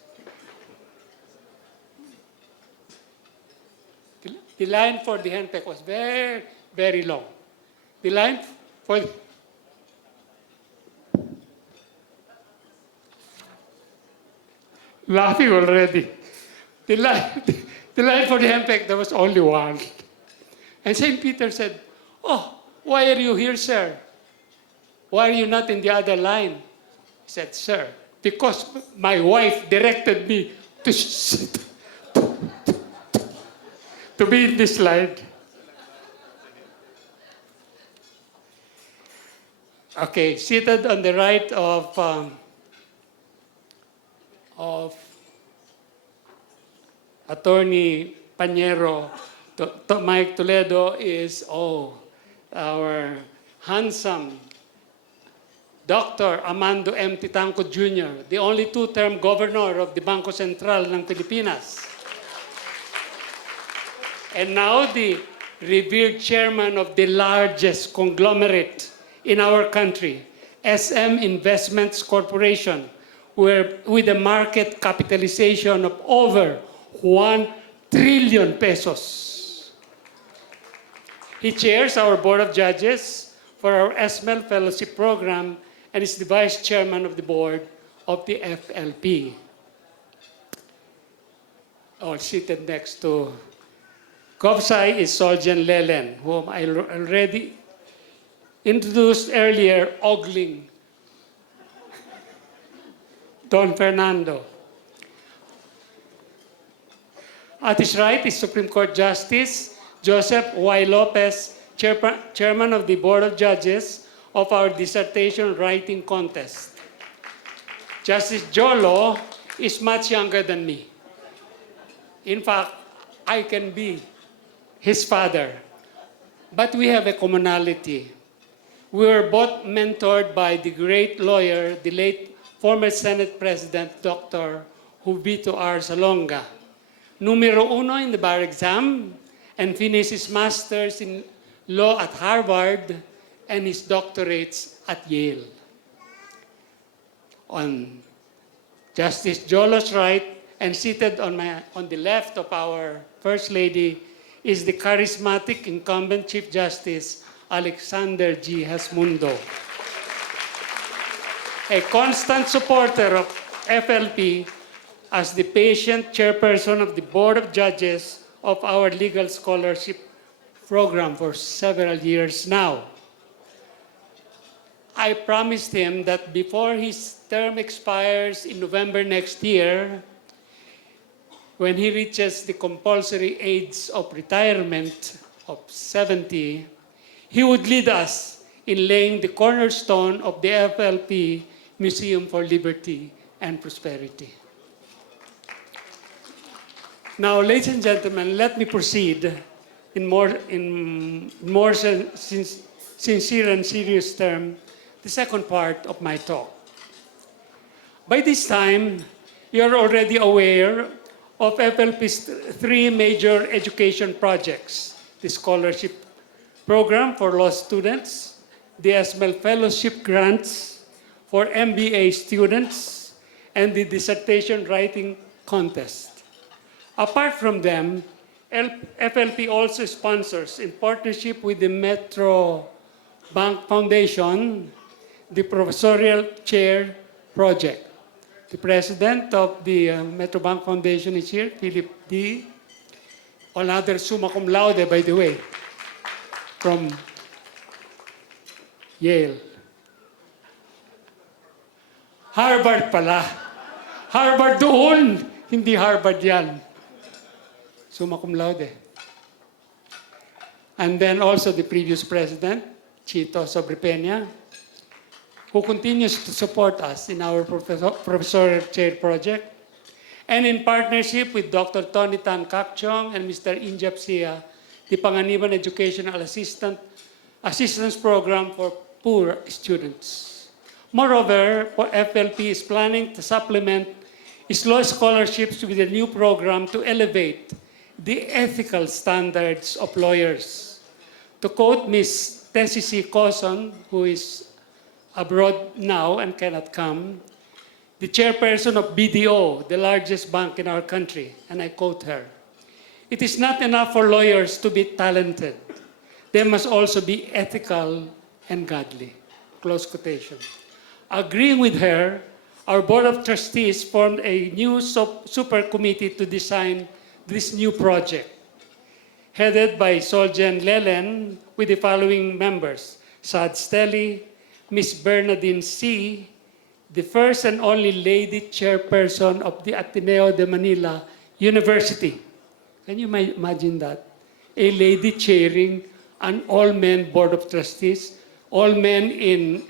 The line for the henpecked was very, very long. The line for the... Laughing already. The line for the henpecked, there was only one. And St. Peter said, why are you here, sir? Why are you not in the other line? He said, sir, because my wife directed me to be in this line. Okay, seated on the right of of Attorney Pañero, Mike Toledo is, our handsome Dr. Amando M. Titanco Jr., the only two-term governor of the Bangko Sentral ng Pilipinas. And now the revered chairman of the largest conglomerate in our country, SM Investments Corporation, with a market capitalization of over 1 trillion pesos. He chairs our Board of Judges for our SMEL Fellowship Program and is the Vice Chairman of the Board of the FLP. Seated next to Govsai is Soljan Lelen, whom I already introduced earlier, ogling Don Fernando. At his right is Supreme Court Justice Joseph Y. Lopez, Chairman of the Board of Judges of our dissertation writing contest. Justice Jolo is much younger than me. In fact, I can be his father. But we have a commonality. We were both mentored by the great lawyer, the late former Senate President, Dr. Jubito R. Salonga. Numero uno in the bar exam, and finished his master's in law at Harvard and his doctorates at Yale. On Justice Jolo's right, and seated on the left of our First Lady, is the charismatic incumbent Chief Justice, Alexander G. Hasmundo. A constant supporter of FLP as the patient chairperson of the Board of Judges of our legal scholarship program for several years now. I promised him that before his term expires in November next year, when he reaches the compulsory age of retirement of 70, he would lead us in laying the cornerstone of the FLP Museum for Liberty and Prosperity. Now, ladies and gentlemen, let me proceed in more sincere and serious term, the second part of my talk. By this time, you are already aware of FLP's 3 major education projects: the scholarship program for law students, the SMEL fellowship grants for MBA students, and the dissertation writing contest. Apart from them, FLP also sponsors, in partnership with the Metro Bank Foundation, the Professorial Chair Project. The president of the Metro Bank Foundation is here, Philip D. Another summa cum laude, by the way, from Yale. Harvard pala. Harvard doon, hindi Harvard yan. Summa cum laude. And then also the previous president, Chito Sobrepeña, who continues to support us in our professorial chair project, and in partnership with Dr. Tony Tan Kakchong and Mr. Injap Sia, the Panganiban Educational Assistance Program for Poor Students. Moreover, FLP is planning to supplement its law scholarships with a new program to elevate the ethical standards of lawyers. To quote Ms. Tessie C. Coson, who is abroad now and cannot come, the chairperson of BDO, the largest bank in our country, and I quote her, "It is not enough for lawyers to be talented. They must also be ethical and godly." Close quotation. Agreeing with her, our Board of Trustees formed a new super committee to design this new project, headed by Soljan Lelen, with the following members: Sad Stelly, Ms. Bernadine C., the first and only lady chairperson of the Ateneo de Manila University. Can you imagine that? A lady chairing an all-men Board of Trustees, all men in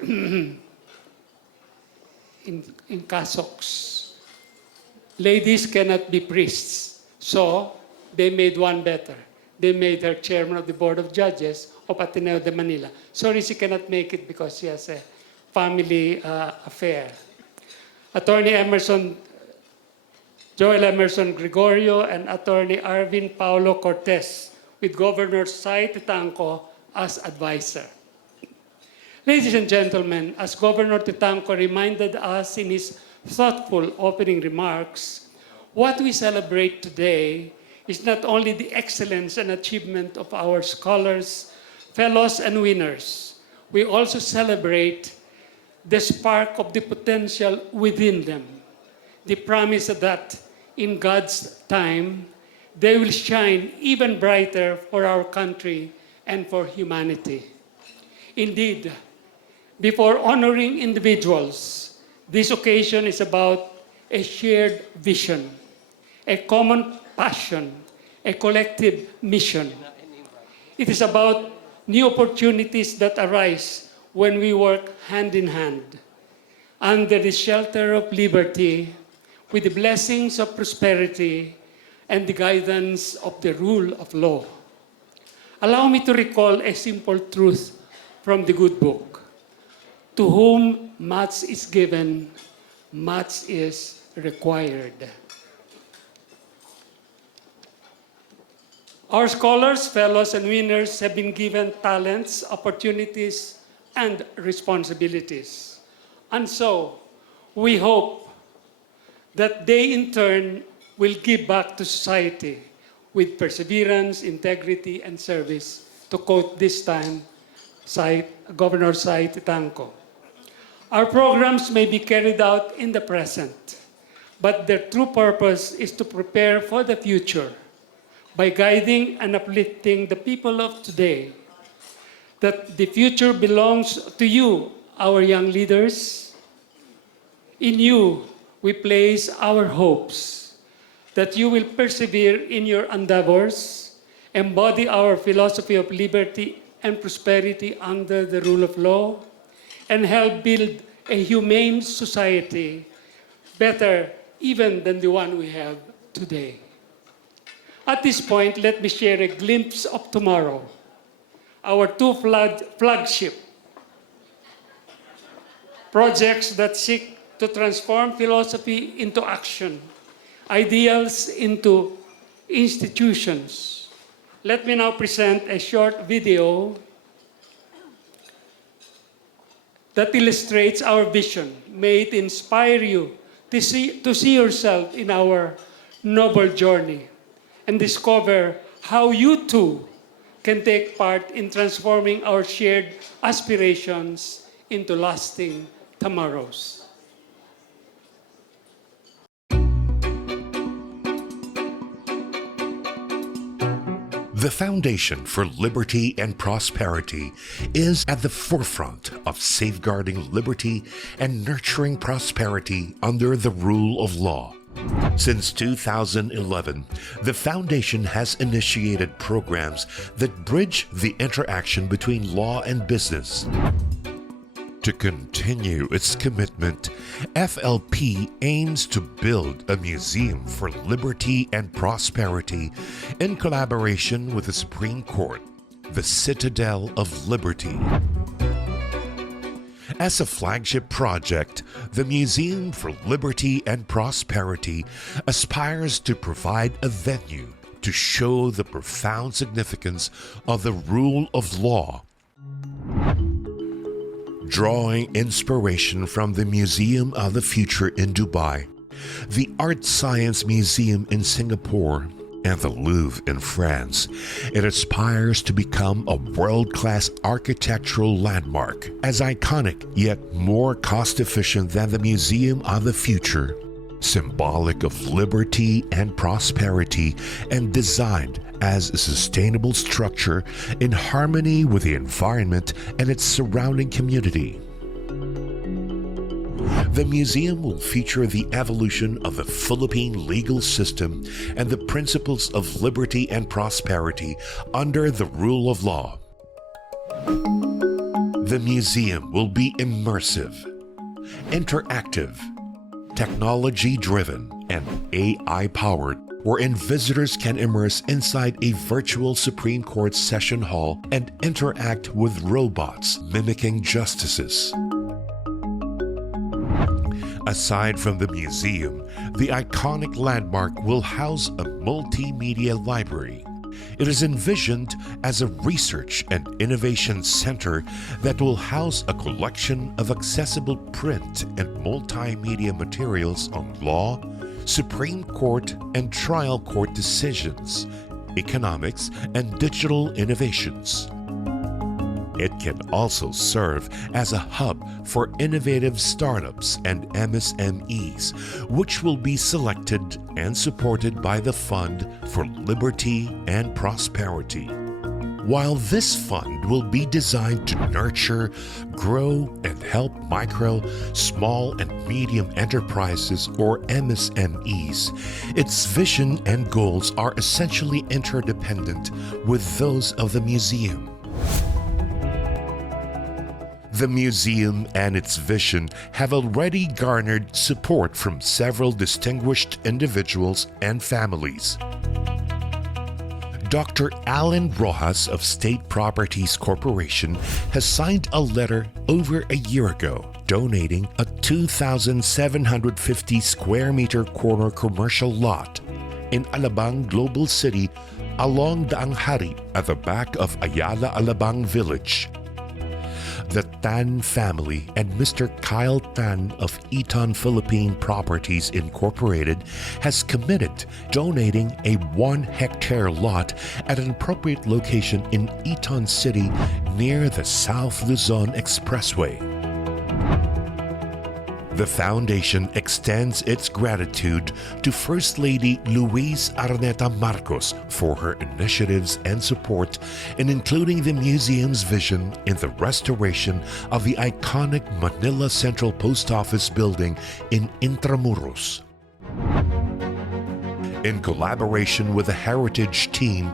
casocs. ladies cannot be priests. So they made one better. They made her chairman of the Board of Judges of Ateneo de Manila. Sorry, she cannot make it because she has a family affair. Attorney Joel Emerson Gregorio and Attorney Arvin Paulo Cortez with Governor Sai Titanco as advisor. Ladies and gentlemen, as Governor Titanco reminded us in his thoughtful opening remarks, what we celebrate today is not only the excellence and achievement of our scholars, fellows, and winners. We also celebrate the spark of the potential within them, the promise that in God's time, they will shine even brighter for our country and for humanity. Indeed, before honoring individuals, this occasion is about a shared vision, a common passion, a collective mission. It is about new opportunities that arise when we work hand in hand, under the shelter of liberty, with the blessings of prosperity and the guidance of the rule of law. Allow me to recall a simple truth from the good book. To whom much is given, much is required. Our scholars, fellows, and winners have been given talents, opportunities, and responsibilities. And so, we hope that they in turn will give back to society with perseverance, integrity, and service, to quote this time Governor Sai Titanco. Our programs may be carried out in the present, but their true purpose is to prepare for the future by guiding and uplifting the people of today, that the future belongs to you, our young leaders. In you, we place our hopes that you will persevere in your endeavors, embody our philosophy of liberty and prosperity under the rule of law, and help build a humane society better even than the one we have today. At this point, let me share a glimpse of tomorrow. Our two flagship projects that seek to transform philosophy into action, ideals into institutions. Let me now present a short video that illustrates our vision. May it inspire you to see yourself in our noble journey and discover how you too can take part in transforming our shared aspirations into lasting tomorrows. The Foundation for Liberty and Prosperity is at the forefront of safeguarding liberty and nurturing prosperity under the rule of law. Since 2011, the Foundation has initiated programs that bridge the interaction between law and business. To continue its commitment, FLP aims to build a museum for liberty and prosperity in collaboration with the Supreme Court, the Citadel of Liberty. As a flagship project, the Museum for Liberty and Prosperity aspires to provide a venue to show the profound significance of the rule of law. Drawing inspiration from the Museum of the Future in Dubai, the Art Science Museum in Singapore, and the Louvre in France, it aspires to become a world-class architectural landmark, as iconic yet more cost-efficient than the Museum of the Future, symbolic of liberty and prosperity, and designed as a sustainable structure in harmony with the environment and its surrounding community. The museum will feature the evolution of the Philippine legal system and the principles of liberty and prosperity under the rule of law. The museum will be immersive, interactive, technology-driven and AI-powered, wherein visitors can immerse inside a virtual Supreme Court session hall and interact with robots mimicking justices. Aside from the museum, the iconic landmark will house a multimedia library. It is envisioned as a research and innovation center that will house a collection of accessible print and multimedia materials on law, Supreme Court and trial court decisions, economics, and digital innovations. It can also serve as a hub for innovative startups and MSMEs, which will be selected and supported by the Fund for Liberty and Prosperity. While this fund will be designed to nurture, grow, and help micro, small, and medium enterprises or MSMEs, its vision and goals are essentially interdependent with those of the museum. The museum and its vision have already garnered support from several distinguished individuals and families. Dr. Alan Rojas of State Properties Corporation has signed a letter over a year ago donating a 2,750 square meter corner commercial lot in Alabang Global City along Daang Hari at the back of Ayala Alabang Village. The Tan family and Mr. Kyle Tan of Eton Philippine Properties Incorporated has committed donating a 1-hectare lot at an appropriate location in Eton City near the South Luzon Expressway. The foundation extends its gratitude to First Lady LOUISE ARANETA Marcos for her initiatives and support in including the museum's vision in the restoration of the iconic Manila Central Post Office building in Intramuros. In collaboration with the Heritage team,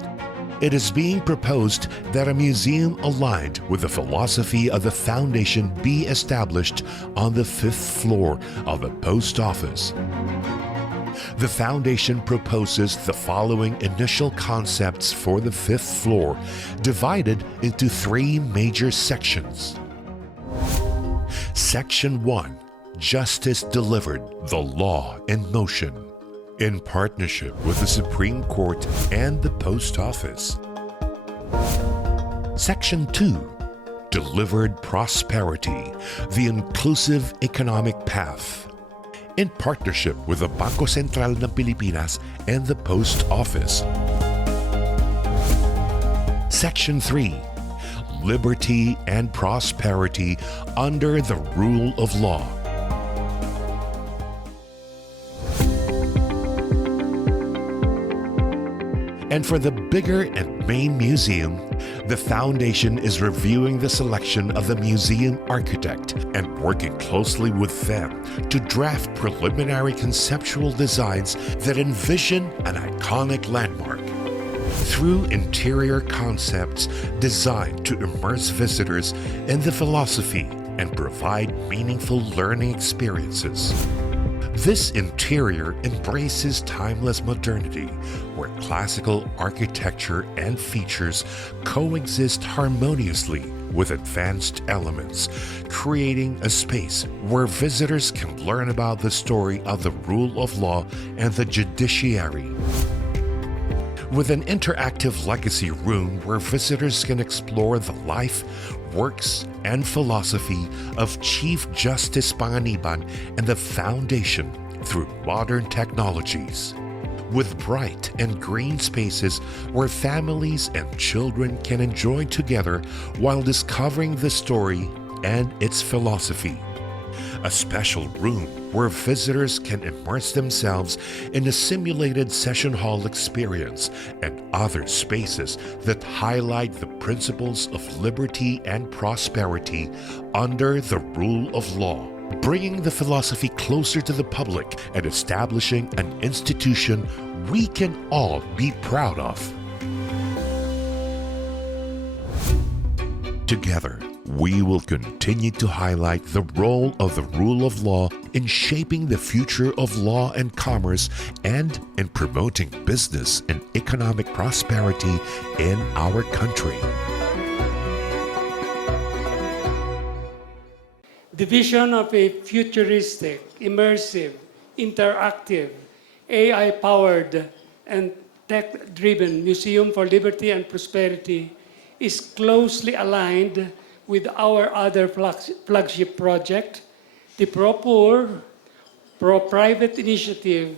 it is being proposed that a museum aligned with the philosophy of the foundation be established on the 5th floor of the post office. The foundation proposes the following initial concepts for the 5th floor, divided into 3 major sections. Section 1, Justice Delivered, the Law in Motion, in partnership with the Supreme Court and the Post Office. Section 2, Delivered Prosperity, the Inclusive Economic Path, in partnership with the Bangko Sentral ng Pilipinas and the Post Office. Section 3, Liberty and Prosperity under the Rule of Law. And for the bigger and main museum, the foundation is reviewing the selection of the museum architect and working closely with them to draft preliminary conceptual designs that envision an iconic landmark. Through interior concepts designed to immerse visitors in the philosophy and provide meaningful learning experiences. This interior embraces timeless modernity, where classical architecture and features coexist harmoniously with advanced elements, creating a space where visitors can learn about the story of the rule of law and the judiciary. With an interactive legacy room where visitors can explore the life, works, and philosophy of Chief Justice Panganiban and the Foundation through modern technologies. With bright and green spaces where families and children can enjoy together while discovering the story and its philosophy. A special room where visitors can immerse themselves in a simulated session hall experience, and other spaces that highlight the principles of liberty and prosperity under the rule of law, bringing the philosophy closer to the public and establishing an institution we can all be proud of. Together, we will continue to highlight the role of the rule of law in shaping the future of law and commerce and in promoting business and economic prosperity in our country. The vision of a futuristic, immersive, interactive, AI-powered, and tech-driven Museum for Liberty and Prosperity is closely aligned with our other flagship project, the pro-private initiative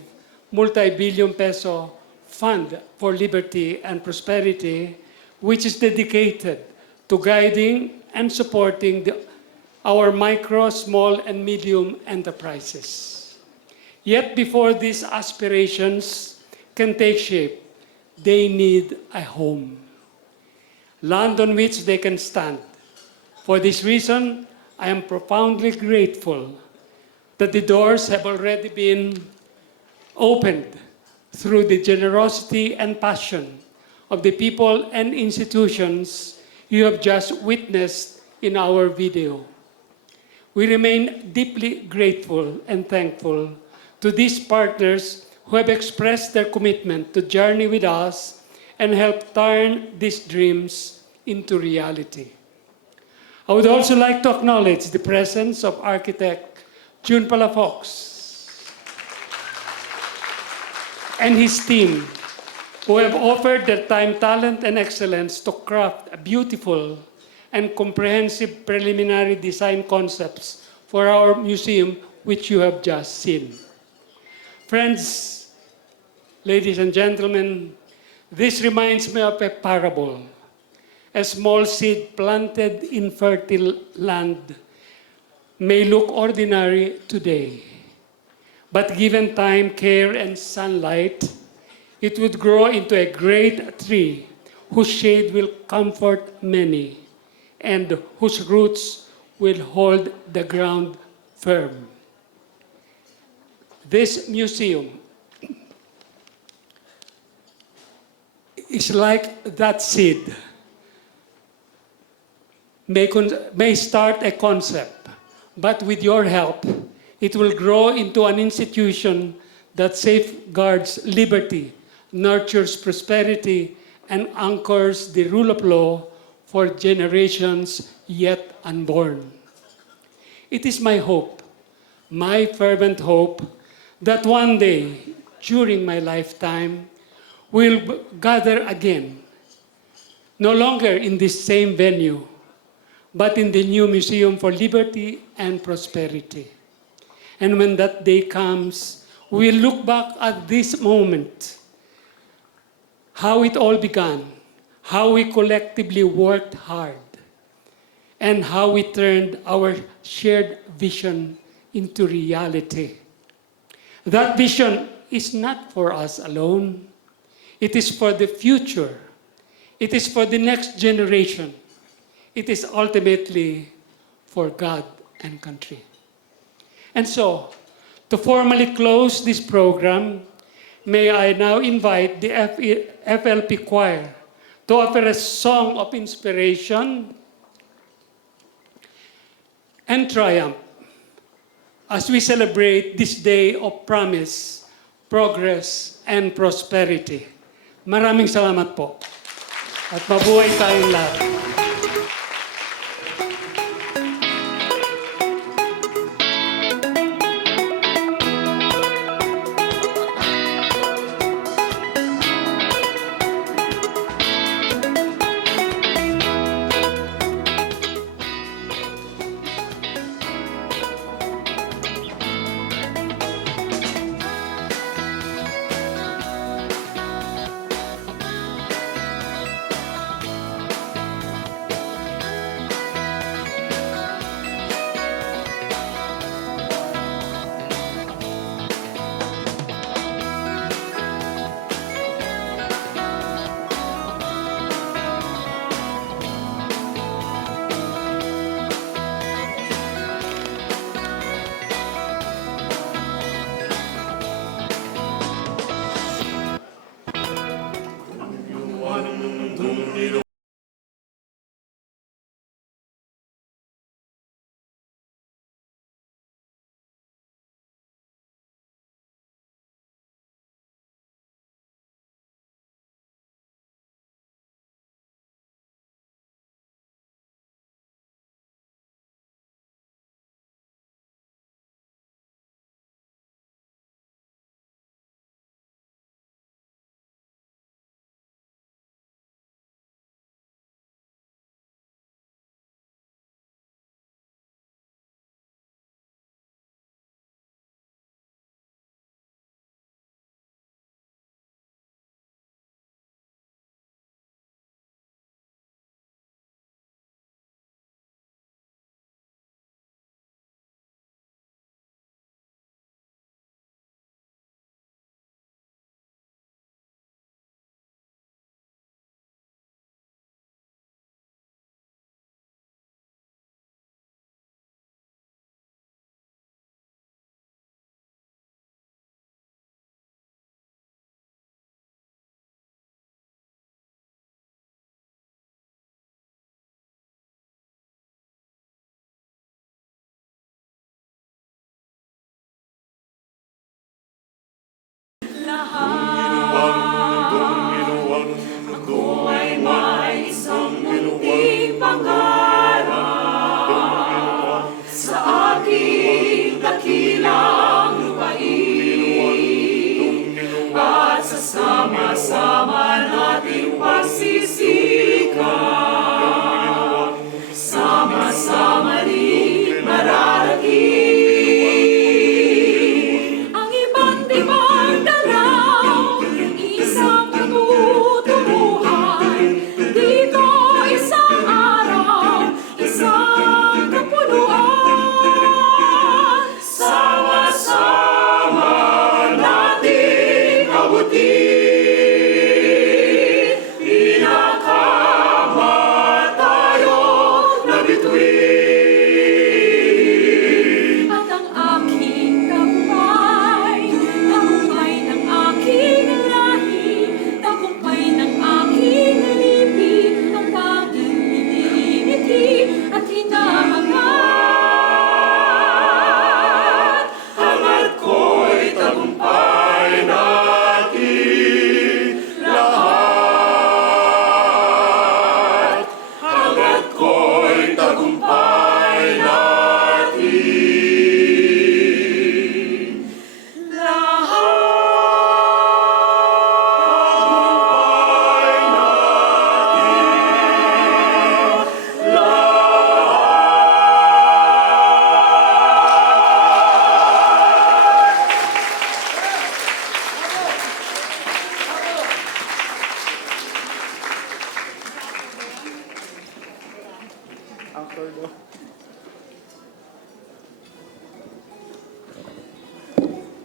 multi-billion peso Fund for Liberty and Prosperity, which is dedicated to guiding and supporting our micro, small, and medium enterprises. Yet before these aspirations can take shape, they need a home, land on which they can stand. For this reason, I am profoundly grateful that the doors have already been opened through the generosity and passion of the people and institutions you have just witnessed in our video. We remain deeply grateful and thankful to these partners who have expressed their commitment to journey with us and help turn these dreams into reality. I would also like to acknowledge the presence of architect June Palafox and his team, who have offered their time, talent, and excellence to craft a beautiful and comprehensive preliminary design concepts for our museum, which you have just seen. Friends, ladies and gentlemen, this reminds me of a parable. A small seed planted in fertile land may look ordinary today, but given time, care, and sunlight, it would grow into a great tree whose shade will comfort many and whose roots will hold the ground firm. This museum is like that seed. May start a concept, but with your help, it will grow into an institution that safeguards liberty, nurtures prosperity, and anchors the rule of law for generations yet unborn. It is my hope, my fervent hope, that one day, during my lifetime, we'll gather again, no longer in this same venue, but in the new Museum for Liberty and Prosperity. And when that day comes, we'll look back at this moment, how it all began, how we collectively worked hard, and how we turned our shared vision into reality. That vision is not for us alone. It is for the future. It is for the next generation. It is ultimately for God and country. And so, to formally close this program, may I now invite the FLP Choir to offer a song of inspiration and triumph as we celebrate this day of promise, progress, and prosperity. Maraming salamat po. At mabuhay tayong lahat. dakilang lupain at sa sama-sama nating pagsisikap, sama-sama rin mararating ang iba't ibang galaw, isang patutunguhan. Dito isang araw, isang kapuluan. Sama-sama nating abutin pinakamatayong na bituin. At ang aking tagumpay, tagumpay ng aking lahi, tagumpay ng aking lipi, ang tanging minimiti at hinahangat. Hangad ko'y tagumpay natin lahat. Hangad ko'y tagumpay natin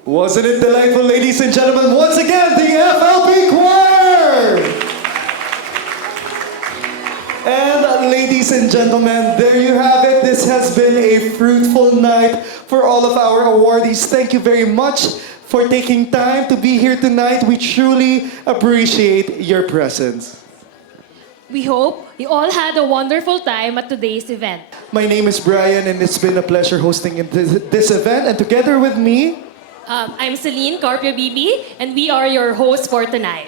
Wasn't it delightful, ladies and gentlemen? Once again, the FLP Choir! And ladies and gentlemen, there you have it. This has been a fruitful night for all of our awardees. Thank you very much for taking time to be here tonight. We truly appreciate your presence. We hope you all had a wonderful time at today's event. My name is Brian, and it's been a pleasure hosting this event. And together with me, I'm Celine Carpio Bibi, and we are your hosts for tonight.